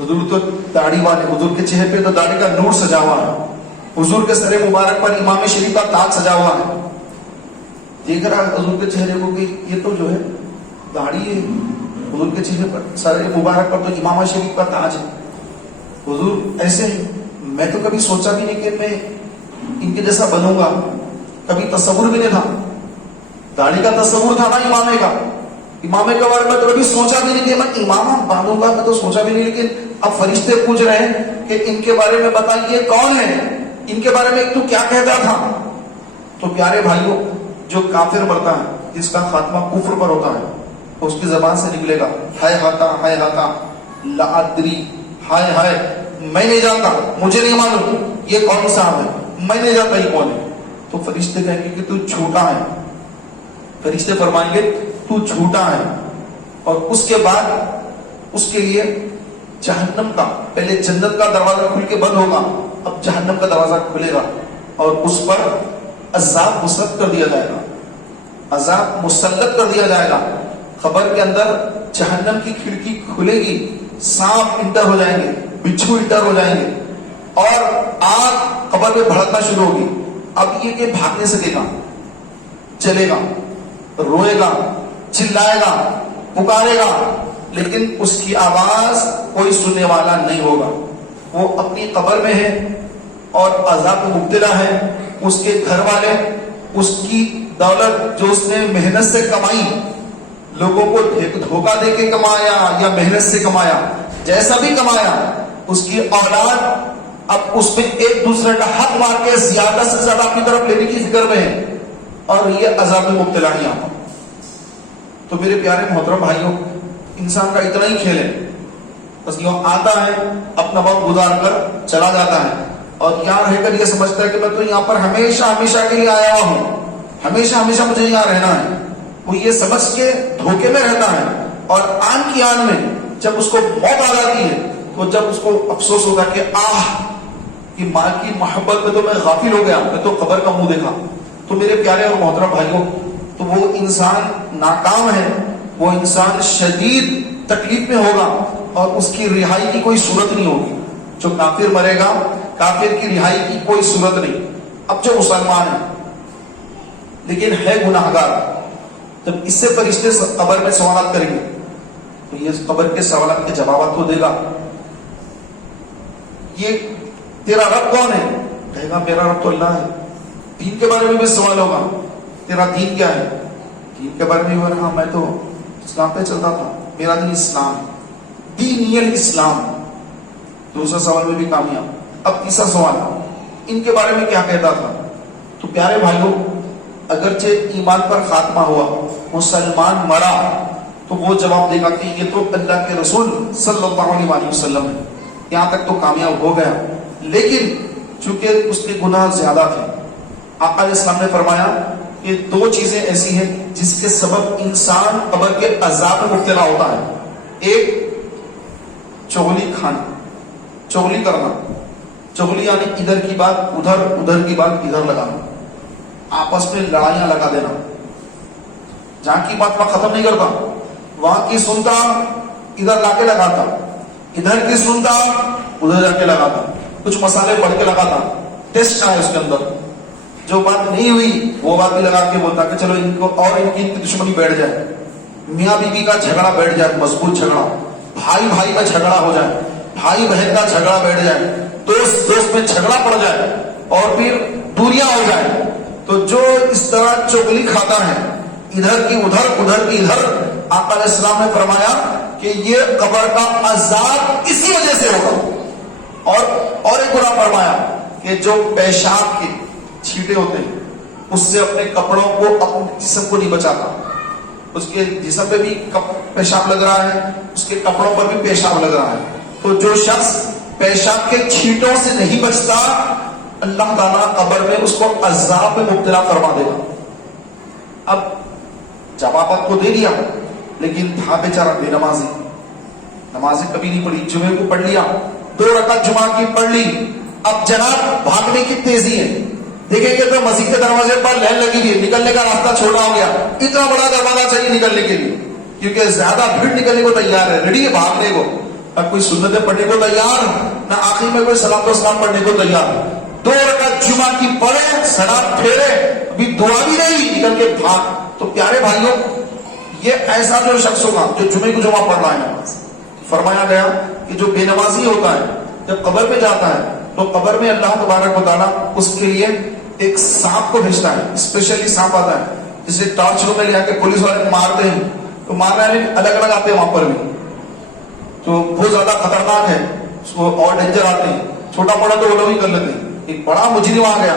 حضور تو داڑھی والے, حضور کے چہرے پہ تو داڑھی کا نور سجا ہوا ہے, حضور کے سر مبارک پر امام شریف کا تاج سجا ہوا ہے. دیکھ رہا ہے حضور کے چہرے کو کہ یہ تو جو ہے داڑھی ہے, حضور کے چہرے پر سر مبارک پر تو امام شریف کا تاج ہے. حضور ایسے ہیں, میں تو کبھی سوچا بھی نہیں کہ میں ان کے جیسا بنوں گا, کبھی تصور بھی نہیں تھا. داڑھی کا تصور تھا نا امامے کا, امامے کے بارے میں تو کبھی سوچا بھی نہیں کہ میں امامہ باندھوں گا, میں تو سوچا بھی نہیں. لیکن اب فرشتے پوچھ رہے ہیں کہ ان کے بارے میں بتائیے کون ہے, ان کے بارے میں تو کیا کہتا تھا. تو پیارے بھائیوں, جو کافر مرتا ہے, جس کا خاتمہ کفر پر ہوتا ہے, تو اس کی زبان سے نکلے گا ہائے ہاتا لا ادری, ہائے ہائے میں نہیں جانتا, مجھے نہیں معلوم یہ کون سا ہے, میں نہیں جانتا یہ کون ہے. تو فرشتے کہیں گے کہ تو جھوٹا ہے, فرشتے فرمائیں گے تو جھوٹا ہے. اور اس کے بعد اس کے لیے جہنم کا, پہلے جنت کا دروازہ کھل کے بند ہوگا, اب جہنم کا دروازہ کھلے گا اور اس پر عذاب مسلط کر دیا جائے گا, عذاب مسلط کر دیا جائے گا. خبر کے اندر جہنم کی کھڑکی کھلے گی, سانپ انٹر ہو جائیں گے, بچھو انٹر ہو جائیں گے, اور آگ قبر میں بھڑکنا شروع ہوگی. اب یہ کہ بھاگ نہیں سکے گا, چلے گا, روئے گا, چلائے گا, پکارے گا, لیکن اس کی آواز کوئی سننے والا نہیں ہوگا. وہ اپنی قبر میں ہے اور عذاب میں مبتلا ہے. اس کے گھر والے, اس کی دولت جو اس نے محنت سے کمائی, لوگوں کو دھوکہ دے کے کمایا یا محنت سے کمایا, جیسا بھی کمایا, اس کی اولاد اب اس میں ایک دوسرے کا حق مار کے زیادہ سے زیادہ اپنی طرف لینے کی فکر میں ہے, اور یہ عذاب میں مبتلا نہیں آتا. تو میرے پیارے محترم بھائیوں, انسان کا اتنا ہی کھیل ہے, بس یوں آتا ہے, اپنا وقت گزار کر چلا جاتا ہے, اور یہاں رہ کر یہ سمجھتا ہے کہ میں تو یہاں پر ہمیشہ کے لیے آیا ہوا ہوں, ہمیشہ مجھے یہاں رہنا ہے. وہ یہ سمجھ کے دھوکے میں رہتا ہے, اور آن کی آن میں جب اس کو موت آ جاتی ہے, تو جب اس کو افسوس ہوگا کہ کہ ماں کی محبت میں تو میں غافل ہو گیا, میں تو قبر کا منہ دیکھا. تو میرے پیارے اور محترم بھائیوں, تو وہ انسان ناکام ہے, وہ انسان شدید تکلیف میں ہوگا, اور اس کی رہائی کی کوئی صورت نہیں ہوگی. جو کافر مرے گا, کافر کی رہائی کی کوئی صورت نہیں. اب جو مسلمان ہے لیکن ہے گناہگار, جب اس سے فرشتے قبر میں سوالات کریں گے, تو یہ قبر کے سوالات کے جوابات کو دے گا. یہ تیرا رب کون ہے؟ کہے گا میرا رب تو اللہ ہے. دین کے بارے میں بھی سوال ہوگا, تیرا دین کیا ہے؟ دین کے بارے میں ہو رہا, میں تو اسلام پہ چلتا تھا, میرا دین اسلام, دین الاسلام. دوسرا سوال میں بھی کامیاب. اب تیسرا سوال, ان کے بارے میں کیا کہتا تھا؟ تو پیارے بھائیوں, اگرچہ ایمان پر خاتمہ ہوا, مسلمان مرا تو وہ جواب دے گا کہ یہ تو اللہ کے رسول صلی اللہ علیہ وسلم ہے، یہاں تک تو کامیاب ہو گیا. لیکن چونکہ اس کے گناہ زیادہ تھے، آقا علیہ السلام نے فرمایا کہ دو چیزیں ایسی ہیں جس کے سبب انسان قبر کے عذاب میں مبتلا ہوتا ہے. ایک چغلی کھانا، چغلی کرنا. چغلی یعنی ادھر کی بات ادھر، ادھر کی بات ادھر لگانا، آپس میں لڑائیاں لگا دینا. جہاں کی بات میں ختم نہیں کرتا، وہاں کی سنتا ادھر لا کے لگاتا، ادھر کی سنتا ادھر جا کے لگاتا، کچھ مسالے پڑھ کے لگاتا، ٹیسٹ آئے اس کے اندر. جو بات نہیں ہوئی وہ بات بھی لگا کے بولتا کہ چلو ان کو اور ان کی دشمنی بیٹھ جائے، میاں بیوی کا جھگڑا بیٹھ جائے، مضبوط جھگڑا، بھائی بھائی کا جھگڑا ہو جائے، بھائی بہن کا جھگڑا بیٹھ جائے، دوست دوست میں جھگڑا پڑ جائے اور پھر دوریاں ہو جائے. تو جو اس طرح چغلی کھاتا ہے ادھر کی ادھر ادھر کی ادھر، آقا علیہ السلام نے فرمایا کہ یہ قبر کا عذاب اسی وجہ سے ہوگا. اور ایک گناہ فرمایا کہ جو پیشاب کے چھینٹے ہوتے ہیں اس سے اپنے کپڑوں کو، اپنے جسم کو نہیں بچاتا. اس کے جسم پہ بھی پیشاب لگ رہا ہے، اس کے کپڑوں پر بھی پیشاب لگ رہا ہے. تو جو شخص پیشاب کے چھینٹوں سے نہیں بچتا، اللہ تعالیٰ قبر میں اس کو عذاب میں مبتلا فرما دے گا. اب جوابات کو دے دیا، لیکن تھا بیچارہ بے نمازی، نمازیں کبھی نہیں پڑھی. جمعے کو پڑھ لیا، 2 رکعت جمعہ کی پڑھ لی. اب جناب بھاگنے کی تیزی ہے، دیکھیں گے تو مسجد کے دروازے پر لائن لگی ہوئی ہے، نکلنے کا راستہ چھوٹا ہو گیا. اتنا بڑا دروازہ چاہیے نکلنے کے لیے، کیونکہ زیادہ بھیڑ نکلنے کو تیار ہے، ریڈی ہے بھاگنے کو. اب کوئی سنتیں پڑھنے کو تیار نہ، آخر میں کوئی سلام و سلام پڑھنے کو تیار. 2 رکعت جمعہ کی پڑھے، سلام پھیرے، ابھی دعا بھی نہیں، نکل کے بھاگ. تو پیارے بھائیوں، یہ ایسا جو شخص ہوگا جو جمعے کو جمعہ پڑھ رہا ہے نماز، فرمایا گیا کہ جو بے نمازی ہوتا ہے جب قبر پہ جاتا ہے تو قبر میں اللہ تبارک و تعالیٰ اس کے لیے ایک سانپ کو بھیجتا ہے. اسپیشلی سانپ آتا ہے جسے ٹارچ روم میں لے کے پولیس والے مارتے ہیں، تو مارنا ہے الگ الگ آتے ہیں وہاں پر بھی، تو بہت زیادہ خطرناک ہے، اس کو اور ڈینجر آتے ہیں. چھوٹا بڑا تو وہ لوگ ہی کر لیتے ہیں. ایک بڑا مجرم آ گیا،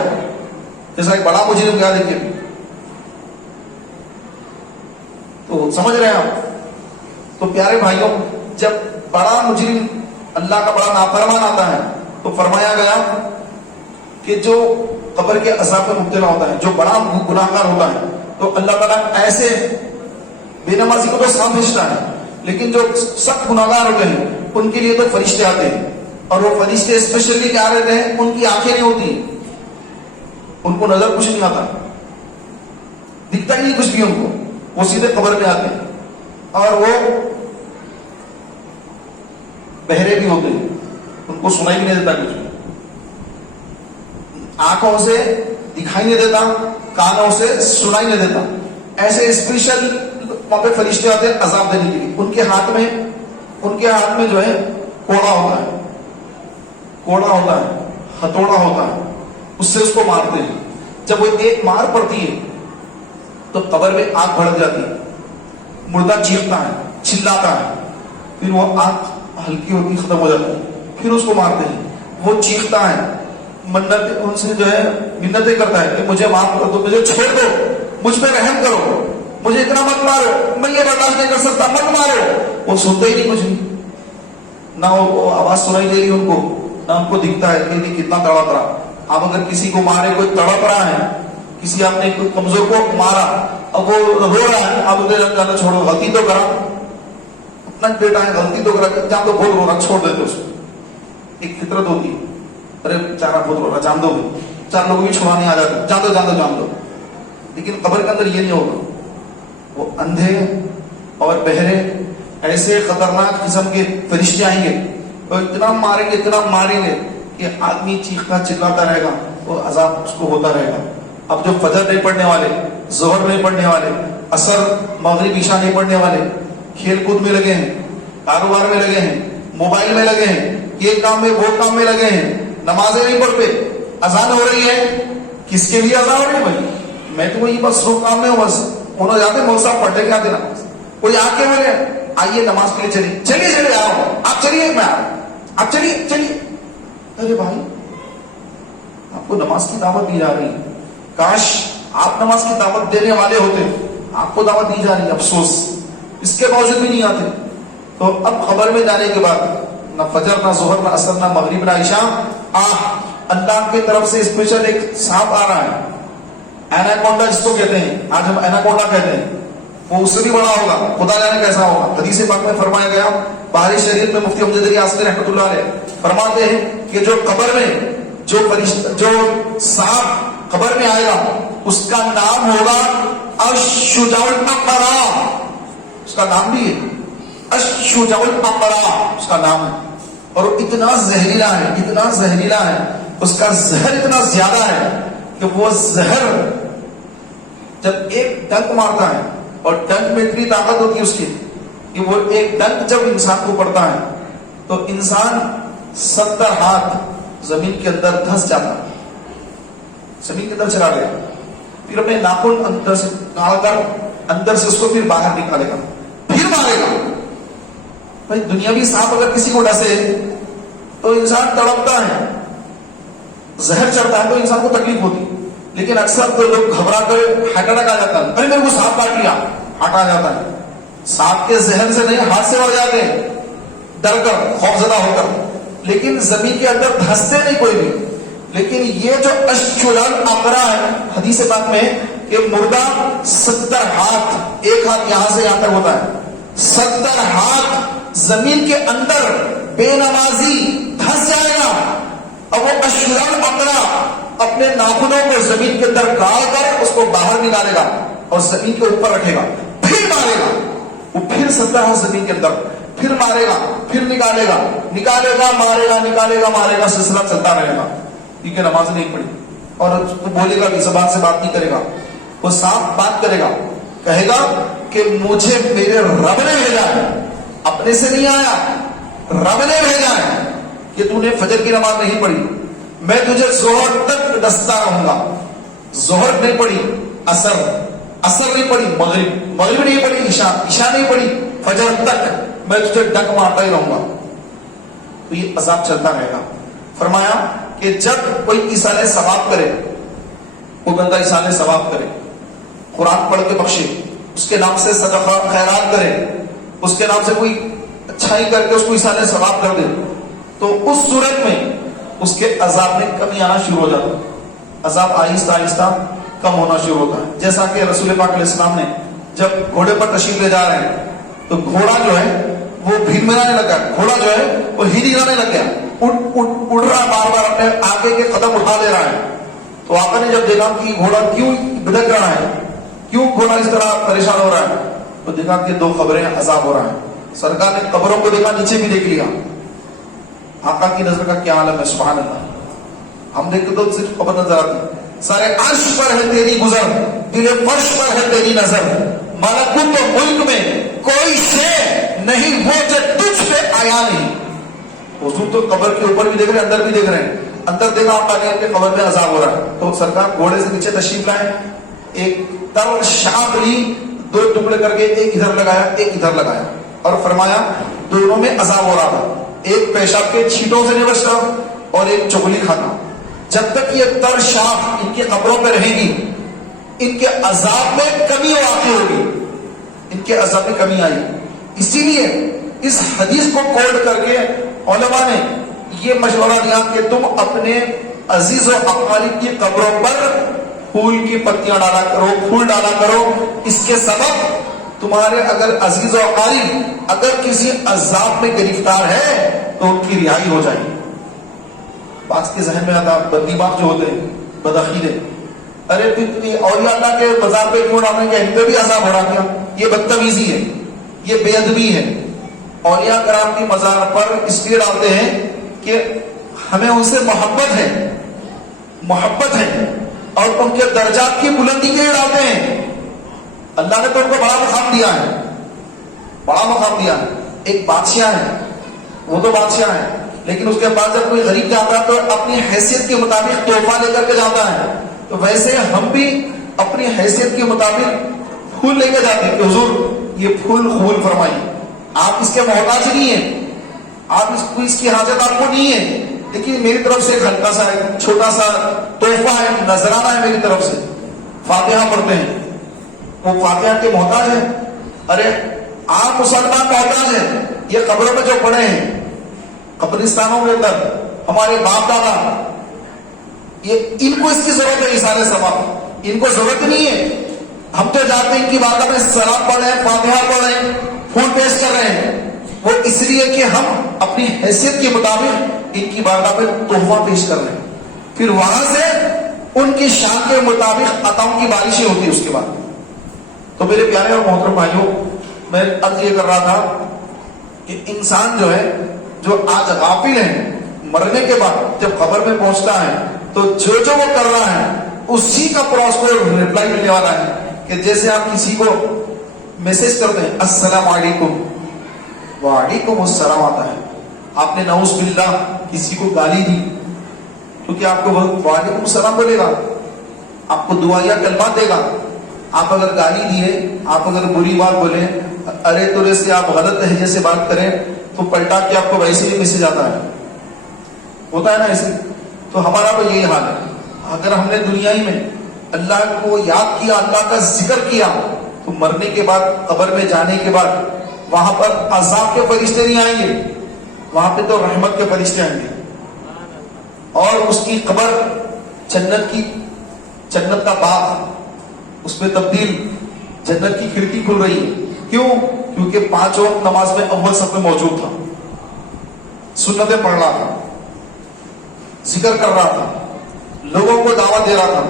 جیسا ایک بڑا مجرم گیا، دیکھیے تو سمجھ رہے ہیں آپ. تو پیارے بھائیوں، جب بڑا مجرم اللہ کا بڑا نافرمان آتا ہے تو فرمایا گیا کہ جو قبر کے عذاب میں مبتلا ہوتا ہے، جو بڑا گناہگار ہوتا ہے، تو اللہ تعالیٰ ایسے بے نمازی کو تو سانپ بھیجتا ہے، لیکن جو سخت گناہگار ہوتے ہیں ان کے لیے تو فرشتے آتے ہیں. اور وہ فرشتے اسپیشلی کیا رہتے ہیں، ان کی آنکھیں نہیں ہوتی، ان کو نظر کچھ نہیں آتا، دکھتا ہی نہیں کچھ بھی ان کو. وہ سیدھے قبر میں آتے ہیں اور وہ بہرے بھی ہوتے ہیں، ان کو سنائی بھی نہیں دیتا کچھ، آنکھوں سے دکھائی نہیں دیتا، کانوں سے سنائی نہیں دیتا. ایسے اسپیشل وہاں پہ فرشتے آتے ہیں عذاب دینے کے لیے. ان کے ہاتھ میں جو ہے کوڑا ہوتا ہے، کوڑا ہوتا ہے، ہتھوڑا ہوتا ہے، اس سے اس کو مارتے ہیں. جب وہ ایک مار پڑتی ہے تو قبر میں آگ بھڑک جاتی ہے، مردہ چیختا ہے، چلاتا ہے، پھر وہ آگ ہلکی ہوتی ختم ہو جاتی ہے، پھر اس کو مارتے ہیں. وہ چیختا ہے، منت ان سے جو ہے منتیں کرتا ہے کہ مجھے معاف کر دو، مجھے چھوڑ دو، مجھ پہ رحم کرو، مجھے اتنا مت مارو، میں یہ برداشت نہیں کر سکتا، مت مارو. وہ سنتے ہی نہیں کچھ نہیں، نہ وہ آواز سنائی دے رہی ان کو، نہ ان کو دکھتا ہے کہ کتنا تڑپ رہا. اب اگر کسی کو مارے، کوئی تڑپ رہا ہے، کسی آپ نے کوئی کمزور کو مارا، اب وہ رو رہا ہے، آپ اسے جانا چھوڑو، غلطی تو کرا، اپنا بیٹا ہے، غلطی تو کرا، جہاں تو بہت رو رہا، چھوڑ دیتے اس کو. ایک فطرت ہوتی ہے، ارے چارہ بہت رو رہا، جان دو، 4 لوگوں بھی چھڑانے آ جاتے، جان دو. لیکن قبر کے اندر یہ نہیں ہوگا. وہ اندھے اور بہرے ایسے خطرناک قسم کے فرشتے آئیں گے اور اتنا ماریں گے کہ آدمی چیختا چلاتا رہے گا، وہ عذاب اس کو ہوتا رہے گا. اب جو فجر نہیں پڑھنے والے، ظہر نہیں پڑھنے والے، عصر مغرب عشاء نہیں پڑھنے والے، کھیل کود میں لگے ہیں، کاروبار میں لگے ہیں، موبائل میں لگے ہیں، یہ کام میں وہ کام میں لگے ہیں، نمازیں نہیں پڑھتے، اذان ہو رہی ہے، کس کے لیے اذان ہو رہی ہے بھائی؟ میں تو وہی بس رو کام میں ہوں، بس انہوں جاتے مول صاحب پڑھنے کے آتے نماز. کوئی آ کے بولے آئیے نماز کے لیے چلیے آؤ، آپ چلیے، میں آپ چلیے. ارے بھائی، آپ کو نماز کی دعوت دی جا رہی ہے، کاش آپ نماز کی دعوت دینے والے ہوتے آپ کو دعوت دی جا رہی ہے, افسوس اس کے باوجود بھی نہیں آتے. تو اب قبر میں جانے کے بعد نہ فجر نہ ظہر نہ عصر نہ مغرب نہ عشاء, اللہ کی طرف سے اسپیشل ایک سانپ آ رہا ہے, ایناکونڈا جس کو کہتے ہیں, آج ہم ایناکونڈا کہتے ہیں, وہ اس سے بھی بڑا ہوگا, خدا جانے کیسا ہوگا. حدیث پاک میں فرمایا گیا, بہاری شریف میں مفتی امجد علی آصفی رحمۃ اللہ علیہ فرماتے ہیں کہ جو قبر میں جو سانپ قبر میں آئے گا اس کا نام ہوگا الشجاع الاقرع, اس کا نام بھی ہے الشجاع الاقرع, اس کا نام ہے. اور وہ اتنا زہریلا ہے, اتنا زہریلا ہے, اس کا زہر اتنا زیادہ ہے کہ وہ زہر جب ایک ڈنک مارتا ہے, اور ڈنک میں اتنی طاقت ہوتی ہے اس کی کہ وہ ایک ڈنک جب انسان کو پڑتا ہے تو انسان 70 ہاتھ زمین کے اندر دھس جاتا ہے, زمین کے اندر چلا گیا, پھر اپنے ناخن اندر سے نکال کر اندر سے اس کو پھر باہر نکالے گا, پھر مارے گا. بھائی دنیاوی سانپ اگر کسی کو ڈسے تو انسان تڑپتا ہے, زہر چڑھتا ہے تو انسان کو تکلیف ہوتی, لیکن اکثر تو لوگ گھبرا کر ہارٹ اٹیک آ جاتا ہے, ارے میرے کو سانپ کاٹ لیا, ہارٹ آ جاتا ہے. سانپ کے زہر سے نہیں, ہاتھ سے مر جاتے ہیں ڈر کر, خوفزدہ ہو کر, لیکن زمین کے اندر دھستے نہیں کوئی بھی. لیکن یہ جو الشجاع الاقرع ہے, حدیث پاک میں کہ مردہ 70 ہاتھ, ایک ہاتھ یہاں سے یہاں تک ہوتا ہے, 70 ہاتھ زمین کے اندر بے نمازی دھس جائے گا, اور وہ الشجاع الاقرع اپنے ناخنوں کو زمین کے اندر گاڑ کر اس کو باہر نکالے گا اور زمین کے اوپر رکھے گا, پھر مارے گا. وہ پھر 70 ہاتھ زمین کے اندر, پھر مارے گا, پھر نکالے گا, نکالے گا, مارے گا, نکالے گا, مارے گا, سلسلہ چلتا رہے گا. ٹھیک ہے, نماز نہیں پڑھی اور وہ بولے گا بھی, زبان سے بات نہیں کرے گا. وہ سانپ بات کرے گا, کہے گا کہ مجھے میرے رب نے بھیجا ہے, اپنے سے نہیں آیا, رب نے بھیجا ہے کہ تو نے فجر کی نماز نہیں پڑھی, میں تجھے ظہر تک ڈستا رہوں گا. ظہر نہیں پڑھی, اثر نہیں پڑھی, مغرب نہیں پڑھی, عشاء نہیں پڑھی, فجر تک میں تجھے ڈک مارتا ہی رہوں گا. تو یہ عذاب چلتا رہے گا. فرمایا کہ جب کوئی ایصال ثواب کرے, وہ بندہ ایصال ثواب کرے, قرآن پڑھ کے بخشے, اس کے نام سے صدقہ خیرات کرے, اس کے نام سے کوئی اچھائی کر کے اس کو ایصال ثواب کر دے, تو اس صورت میں اس کے عذاب میں کمی آنا شروع ہو جاتا ہے. عذاب آہستہ آہستہ کم ہونا شروع ہوتا ہے. جیسا کہ رسول پاک علیہ السلام نے جب گھوڑے پر تشریف لے جا رہے ہیں تو گھوڑا جو ہے وہ بھین بنانے لگا, گھوڑا جو ہے وہ ہیلی جانے لگ گیا, اڑ رہا, بار بار اپنے آگے کے قدم اٹھا دے رہا ہے. تو آقا نے جب دیکھا کہ گھوڑا کیوں بھٹک رہا ہے, کیوں گھوڑا اس طرح پریشان ہو رہا ہے, تو دیکھا کہ 2 خبریں, عذاب ہو رہا ہے. سرکار نے قبروں کو دیکھا, نیچے بھی دیکھ لیا. آقا کی نظر کا کیا عالم ہے, سبحان اللہ. ہم دیکھتے تو صرف قبر نظر آتی, سارے عرش پر ہے تیری گزر, دل فرش پر ہے تیری نظر, ملکوت و ملک میں کوئی شے نہیں وہ جو تجھ پہ آیا نہیں. حضور تو قبر کے اوپر بھی دیکھ رہے ہیں, اندر بھی دیکھ رہے ہیں. اندر دیکھا آپ نے کہ قبر میں عذاب ہو رہا ہے, تو سرکار گھوڑے سے نیچے تشریف لائے, ایک تر شاخ لی, 2 ٹکڑے کر کے ایک ادھر لگایا, ایک ادھر لگایا, اور فرمایا دونوں میں عذاب ہو رہا تھا. ایک پیشاب کے چھینٹوں سے نہیں بچتا اور ایک چغلی کھانا. جب تک یہ تر شاخ ان کی قبروں پہ رہے گی, ان کے عذاب میں کمی واقع ہوگی, ان کے عذاب میں کمی آئی. اسی لیے اس حدیث کو کوٹ کر کے علماء نے یہ مشورہ دیا کہ تم اپنے عزیز و اقارب کی قبروں پر پھول کی پتیاں ڈالا کرو, پھول ڈالا کرو. اس کے سبب تمہارے اگر عزیز و اقارب اگر کسی عذاب میں گرفتار ہے تو ان کی رہائی ہو جائے. بعض کے ذہن میں آتا, بددماغ جو ہوتے ہیں, بدعقیدے, ارے اولیاء اللہ کے مزار پہ کیوں ڈالیں گے, ان پہ بھی عذاب ہو رہا کیا؟ یہ بدتمیزی ہے, یہ بے ادبی ہے. اولیاء کرام کی مزار پر اس لیے ڈالتے ہیں کہ ہمیں ان سے محبت ہے اور ان کے درجات کی بلندی کے لیے ڈالتے ہیں. اللہ نے تو ان کو بڑا مقام دیا ہے, ایک بادشاہ ہے, وہ تو بادشاہ ہے, لیکن اس کے بعد جب کوئی غریب جاتا ہے تو اپنی حیثیت کے مطابق تحفہ لے کر کے جاتا ہے. تو ویسے ہم بھی اپنی حیثیت کے مطابق پھول لے کے جاتے ہیں کہ حضور یہ پھول قبول فرمائیے, آپ اس کے محتاج نہیں ہیں, آپ اس کی حاجت آپ کو نہیں ہے, لیکن میری طرف سے ایک ہلکا سا چھوٹا سا تحفہ ہے, نذرانہ ہے میری طرف سے. فاتحہ پڑھتے ہیں, وہ فاتحہ کے محتاج ہیں؟ ارے عام مسلمان محتاج ہیں. یہ قبروں میں جو پڑے ہیں قبرستانوں کے اندر ہمارے باپ دادا، یہ ان کو اس کی ضرورت ہے ایصال ثواب، ان کو ضرورت نہیں ہے. ہم تو جاتے ہیں ان کی بارگاہ میں سلام پڑھ رہے ہیں، فاتحہ پڑھ رہے ہیں، پھول پیش کر رہے ہیں. وہ اس لیے کہ ہم اپنی حیثیت کے مطابق ان کی بارگاہ میں تحفہ پیش کر رہے ہیں. پھر وہاں سے ان کی شان کے مطابق عطاؤں کی بارشیں ہوتی ہے اس کے بعد. تو میرے پیارے اور محترم بھائیوں، میں عرض یہ کر رہا تھا کہ انسان جو ہے، جو آج غافل ہے، مرنے کے بعد جب قبر میں پہنچتا ہے تو جو وہ کر رہا ہے اسی کا اس کو ریپلائی ملنے والا ہے. کہ جیسے آپ کسی کو میسج کرتے ہیں السلام علیکم، وعلیکم السلام آتا ہے. آپ نے نعوذ باللہ کسی کو گالی دی تو کیا آپ کو وعلیکم السلام بولے گا؟ آپ کو دعائیہ کلمات دے گا. آپ اگر گالی دیے، آپ اگر بری بات بولیں، ارے تورے سے آپ غلط لہجے سے بات کریں تو پلٹا کے آپ کو ویسے ہی میسج آتا ہے. ہوتا ہے نا ایسے. تو ہمارا تو یہی حال ہے. اگر ہم نے دنیا ہی میں اللہ کو یاد کیا، اللہ کا ذکر کیا، تو مرنے کے بعد، قبر میں جانے کے بعد وہاں پر عذاب کے فرشتے نہیں آئیں گے، وہاں پہ تو رحمت کے فرشتے آئیں گے. اور اس کی قبر جنت کا باغ، اس میں تبدیل جنت کی کھڑکی کھل رہی ہے. کیوں؟ کیونکہ 5 وقت نماز میں اول صف میں موجود تھا، سنتیں پڑھ رہا تھا، ذکر کر رہا تھا، لوگوں کو دعوت دے رہا تھا.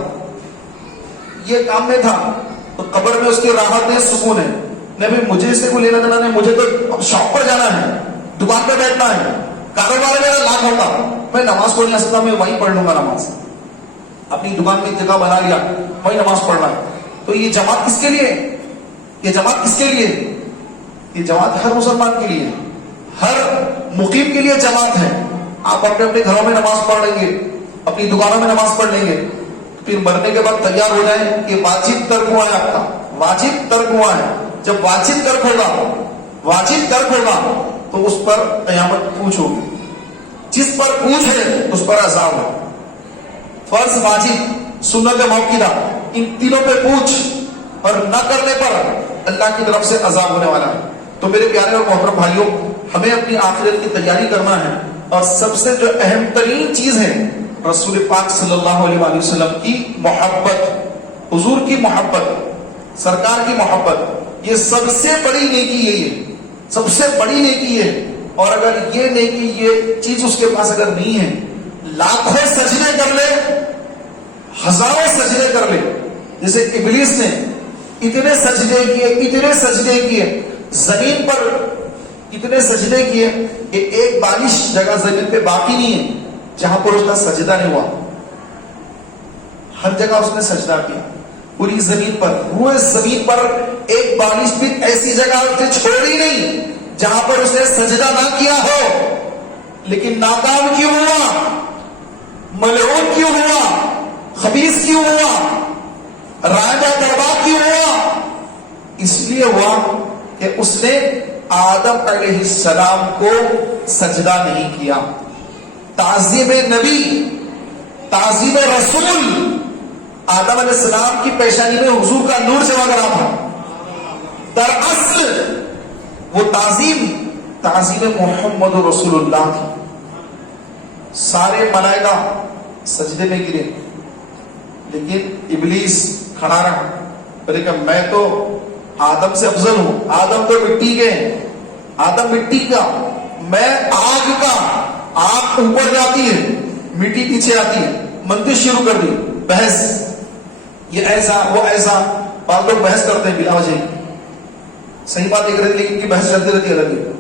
یہ کام میں تھا تو قبر میں اس کی راحت ہے، سکون ہے. نہیں مجھے اس سے کوئی لینا دینا نہیں، مجھے تو شاپ پر جانا ہے، دکان پہ بیٹھنا ہے، کاروبار میرا لاکھ ہوتا، میں نماز پڑھ نہیں سکتا، میں وہیں پڑھ لوں گا نماز. اپنی دکان میں جگہ بنا لیا، وہیں نماز پڑھنا ہے. تو یہ جماعت کس کے لیے؟ یہ جماعت کس کے لیے؟ یہ جماعت ہر مسلمان کے لیے، ہر مقیم کے لیے جماعت ہے. آپ اپنے اپنے گھروں میں نماز پڑھ لیں گے، اپنی دکانوں میں نماز پڑھ لیں گے، پھر مرنے کے بعد تیار ہو جائیں کہ واجب ترک ہوا ہے، آپ کا واجب ترک ہوا ہے. جب واجب ترک ہوگا تو اس پر قیامت پوچھ ہوگی. جس پر پوچھ ہے اس پر عذاب ہے. فرض، واجب، سنت موقدہ، ان تینوں پہ پوچھ، اور نہ کرنے پر اللہ کی طرف سے عذاب ہونے والا ہے. تو میرے پیارے اور محترم بھائیوں، ہمیں اپنی آخرت کی تیاری کرنا ہے. اور سب سے جو اہم ترین چیز ہے رسول پاک صلی اللہ علیہ وآلہ وسلم کی محبت، حضور کی محبت، سرکار کی محبت. یہ سب سے بڑی نیکی ہے، یہ سب سے بڑی نیکی ہے. اور اگر یہ نیکی، یہ چیز اس کے پاس اگر نہیں ہے، لاکھوں سجدے کر لے، ہزاروں سجدے کر لے. جیسے ابلیس نے اتنے سجدے کیے زمین پر، اتنے سجدے کیے کہ ایک بالش جگہ زمین پہ باقی نہیں ہے جہاں پر اس کا سجدہ نہیں ہوا. ہر جگہ اس نے سجدہ کیا، پوری زمین پر، روئے زمین پر ایک بالش بھی ایسی جگہ اس نے چھوڑی نہیں جہاں پر اس نے سجدہ نہ کیا ہو. لیکن ناکام کیوں ہوا؟ ملعون کیوں ہوا؟ خبیث کیوں ہوا؟ رائبہ برباد کیوں ہوا؟ اس لیے ہوا کہ اس نے آدم علیہ السلام کو سجدہ نہیں کیا. تعظیم نبی، تعظیم رسول، آدم علیہ السلام کی پیشانی میں حضور کا نور چمک رہا تھا. دراصل وہ تعظیم محمد رسول اللہ تھی. سارے ملائکہ سجدے میں گرے، لیکن ابلیس کھڑا رہا، بولے کہ میں تو آدم سے افضل ہوں. آدم تو مٹی کے، آدم مٹی کا، میں آگ کا. آگ اوپر جاتی ہے، مٹی پیچھے آتی ہے. منطق شروع کر دی، بحث، یہ ایسا وہ ایسا. بعض لوگ بحث کرتے ہیں بلا وجہ، صحیح بات ایک رہتی لیکن کی بحث چلتی رہتی ہے. الگ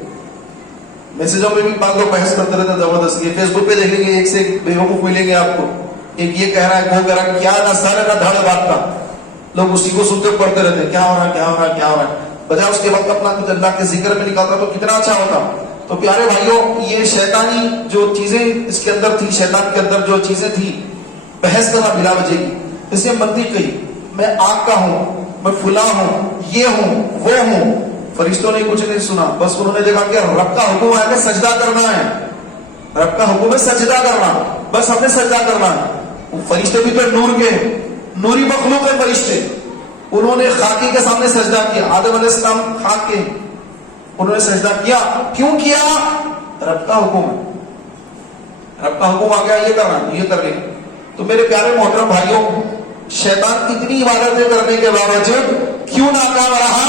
میسجوں میں بھی بعض لوگ بحث کرتے رہتے ہیں زبردست. یہ فیس بک پہ دیکھیں گے، ایک سے ایک بیوقوف ملیں گے آپ کو. ایک یہ کہہ رہا ہے، وہ کہہ رہا ہے، کیا نہ سارے نہ دھڑ بات کا. لوگ اسی کو سنتے پڑھتے رہتے ہیں، کیا ہو رہا ہے، کیا ہو رہا ہے، کیا ہو رہا ہے. بجائے اس کے وقت اپنا کچھ اللہ کے ذکر میں نکالتا تو کتنا اچھا ہوتا. تو پیارے بھائیوں، یہ شیطانی جو چیزیں اس کے اندر تھی، شیطان کے اندر جو چیزیں تھی، بحث کرنا بلا وجہ کی. اس نے منطق کہی، میں آگ کا ہوں، میں فلاں ہوں، یہ ہوں، وہ ہوں. فرشتوں نے کچھ نہیں سنا، بس انہوں نے دیکھا کہ رب کا حکم ہے کہ سجدہ کرنا ہے، رب کا حکم ہے سجدہ کرنا، بس ہم نے سجدہ کرنا ہے. فرشتے بھی تو نور کے، نوری مخلوق ہے فرشتے. انہوں نے خاکی کے سامنے سجدہ کیا. آدم علیہ السلام خاک کے, انہوں نے سجدہ کیا. کیوں کیا؟ رب کا حکم ہے. رب کا حکم آ گیا یہ کرنا تو یہ کر لیں. تو میرے پیارے محترم بھائیوں, شیطان اتنی عبادتیں کرنے کے باوجود کیوں ناکام رہا؟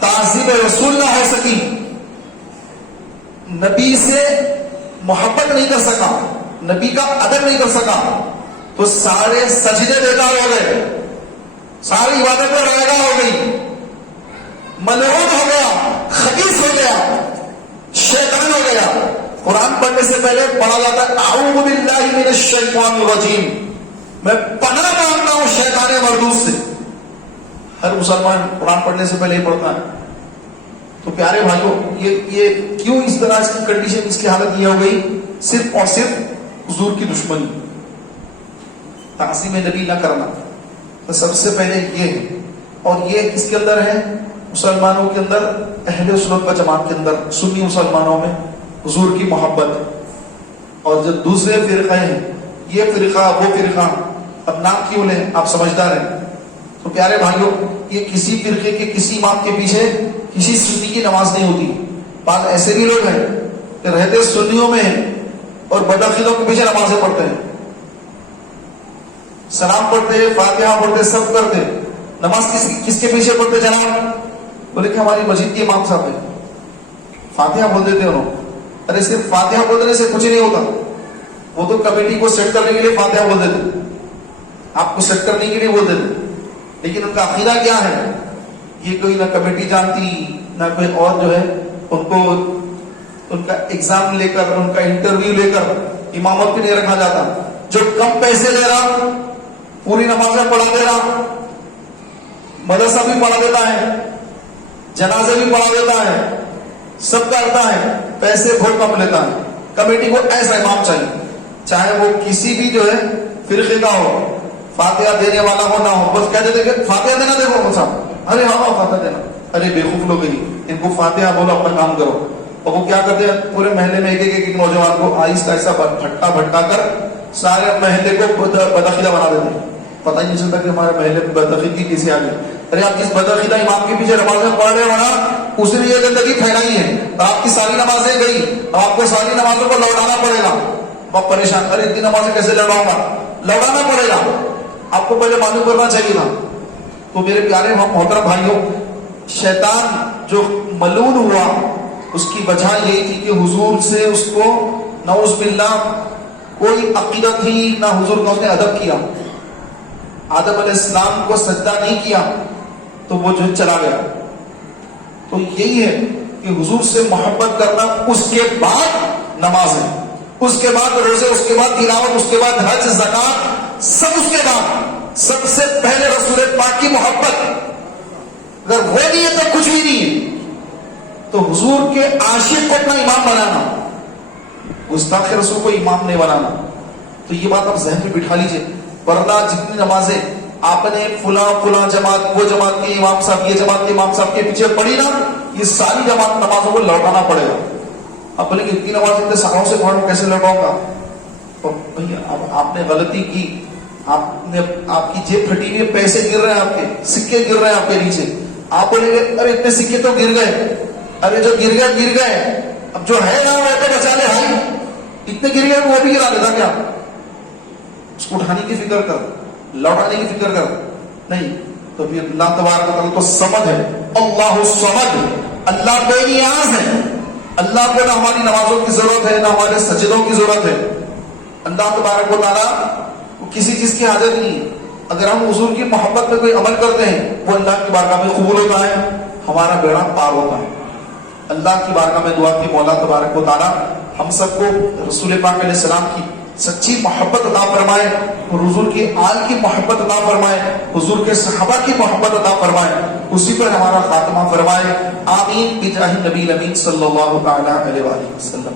تعظیم رسول نہ ہو سکی, نبی سے محبت نہیں کر سکا, نبی کا ادب نہیں کر سکا, تو سارے سجدے بیکار ہو گئے, ساری عبادتیں رائگاں ہو گئی, ملعون ہو گیا, خبیث ہو گیا, شیطان ہو گیا. قرآن پڑھنے سے پہلے پڑھا جاتا ہے اعوذ باللہ من الشیطان الرجیم, میں پناہ مانگتا ہوں شیطان مردود سے. ہر مسلمان قرآن پڑھنے سے پہلے ہی پڑھتا ہے. تو پیارے بھائیوں, یہ کیوں اس طرح اس کی کنڈیشن, اس کی حالت یہ ہو گئی؟ صرف اور صرف حضور کی دشمنی, تعظیم نبی نہ کرنا. تو سب سے پہلے یہ ہے, اور یہ کس کے اندر ہے؟ مسلمانوں کے اندر, اہل سنت و جماعت کے اندر, سنی مسلمانوں میں حضور کی محبت. اور جو دوسرے فرقے ہیں, یہ فرقہ وہ فرقہ, اب نام کیوں لیں, آپ سمجھدار ہیں. تو پیارے بھائیوں, یہ کسی فرقے کے کسی امام کے پیچھے کسی سنی کی نماز نہیں ہوتی. بعض ایسے بھی لوگ ہیں کہ رہتے سنیوں میں ہیں اور بدعقیدوں کے پیچھے نمازیں پڑھتے ہیں, سلام پڑھتے, فاتحہ پڑھتے, سب کرتے. نماز کس کے پیچھے پڑھتے جناب؟ بولے کہ ہماری مسجد کے امام صاحب ہیں, فاتحہ بول دیتے انہوں. ارے صرف فاتحہ بول دینے سے کچھ نہیں ہوتا, وہ تو کمیٹی کو سیٹ کرنے کے لیے فاتحہ بول دیتے, آپ کو سیٹ کرنے کے لیے بول دیتے. لیکن ان کا عقیدہ کیا ہے, یہ کوئی نہ کمیٹی جانتی نہ کوئی اور جو ہے, ان کو ان کا ایگزام لے کر, ان کا انٹرویو لے کر امامت بھی نہیں رکھا جاتا. جو کم پیسے لے رہا پوری نمازیں پڑھا دے رہا, مدرسہ بھی پڑھا دیتا ہے, جنازے بھی پڑھا دیتا ہے, سب کرتا ہے, پیسے بہت کم لیتا ہے. کمیٹی کو ایسا امام چاہیے, چاہے وہ کسی بھی جو ہے فرقے کا ہو, فاتحہ دینے والا ہو نہ ہو, بس کہہ دیتے کہ فاتحہ دینا دیکھو صاحب, ارے ہاں فاتحہ دینا, ارے بیوقوف لوگ ہی, ان کو فاتحہ بولو, اپنا کام کرو. اور وہ کیا کرتے ہیں, پورے محلے میں ایک نوجوان کو آہستہ آہستہ بھٹکا کر سارے محلے کو بدعقیدہ بنا دیتے ہیں. پتہ ہی نہیں چلتا کہ ہمارے محلے میں بدعقیدگی کیسے آ گئی. ارے آپ جس بدعقیدہ امام کے پیچھے نمازیں پڑھ رہے ہو نا, اس نے یہ گندگی پھیلائی ہے, آپ کی ساری نمازیں گئی, آپ کو ساری نمازوں کو لوٹانا پڑے گا. آپ پریشان, ارے اتنی نمازیں کیسے لوٹاؤں گا؟ لوٹانا پڑے گا, آپ کو پہلے معلوم کرنا چاہیے تھا. تو میرے پیارے محترم بھائیوں, شیطان جو ملعون ہوا اس کی وجہ یہی تھی کہ حضور سے اس کو نعوذ باللہ کوئی عقیدہ تھی نہ, حضور کا اس نے ادب کیا. آدم علیہ السلام کو سجدہ نہیں کیا تو وہ جو چلا گیا. تو یہی ہے کہ حضور سے محبت کرنا, اس کے بعد نماز ہے, اس کے بعد روزے, اس کے بعد تلاوت, اس کے بعد حج, زکات, سب اس کے بعد. سب سے پہلے رسول پاک کی محبت, اگر وہ نہیں ہے تو کچھ بھی نہیں ہے. تو حضور کے عاشق کو اپنا امام بنانا, گستاخ رسول کو امام نہیں بنانا. تو یہ بات آپ ذہن میں بٹھا لیجئے, ورنہ جتنی نمازیں آپ نے فلاں جماعت, وہ جماعت کے امام صاحب, یہ جماعت کے امام صاحب کے پیچھے پڑھی نا, یہ ساری جماعت نمازوں کو لوٹانا پڑے گا. اب بولے کہ اتنی نماز اتنے سالوں سے پڑھوں, کیسے لوٹاؤں گا؟ تو بھائی آپ نے غلطی کی, آپ کی جیب پھٹی ہوئی, پیسے گر رہے ہیں, آپ کے سکے گر رہے ہیں آپ کے نیچے. آپ بولیں گے ارے اتنے سکے تو گر گئے, ارے جو گر گئے, اب جو ہے نا وہ تو بچا لے بھائی, اتنے گر گئے وہ بھی گرا دیتا کیا؟ اس کو اٹھانے کی فکر کر, لوٹانے کی فکر کر نہیں. تو پھر اللہ تبارک و تعالیٰ تو سمجھ ہے, اللہ الصمد, اللہ بے نیاز ہے. اللہ کو نہ ہماری نمازوں کی ضرورت ہے نہ ہمارے سجدوں کی ضرورت ہے. اللہ تبارک و تعالیٰ کو کسی چیز کی حاجت نہیں. اگر ہم حضور کی محبت میں کوئی عمل کرتے ہیں وہ اللہ کی بارگاہ میں قبول ہوتا ہے, ہمارا بیڑا پار ہوتا ہے. اللہ کی بارگاہ میں دعا کی مولا تبارک و تعالیٰ ہم سب کو رسول پاک علیہ السلام کی سچی محبت عطا فرمائے, اور حضور کی آل کی محبت عطا فرمائے, حضور کے صحابہ کی محبت عطا فرمائے, اسی پر ہمارا خاتمہ فرمائے. آمین بجاہ نبی الامین صلی اللہ تعالی علیہ وآلہ وسلم.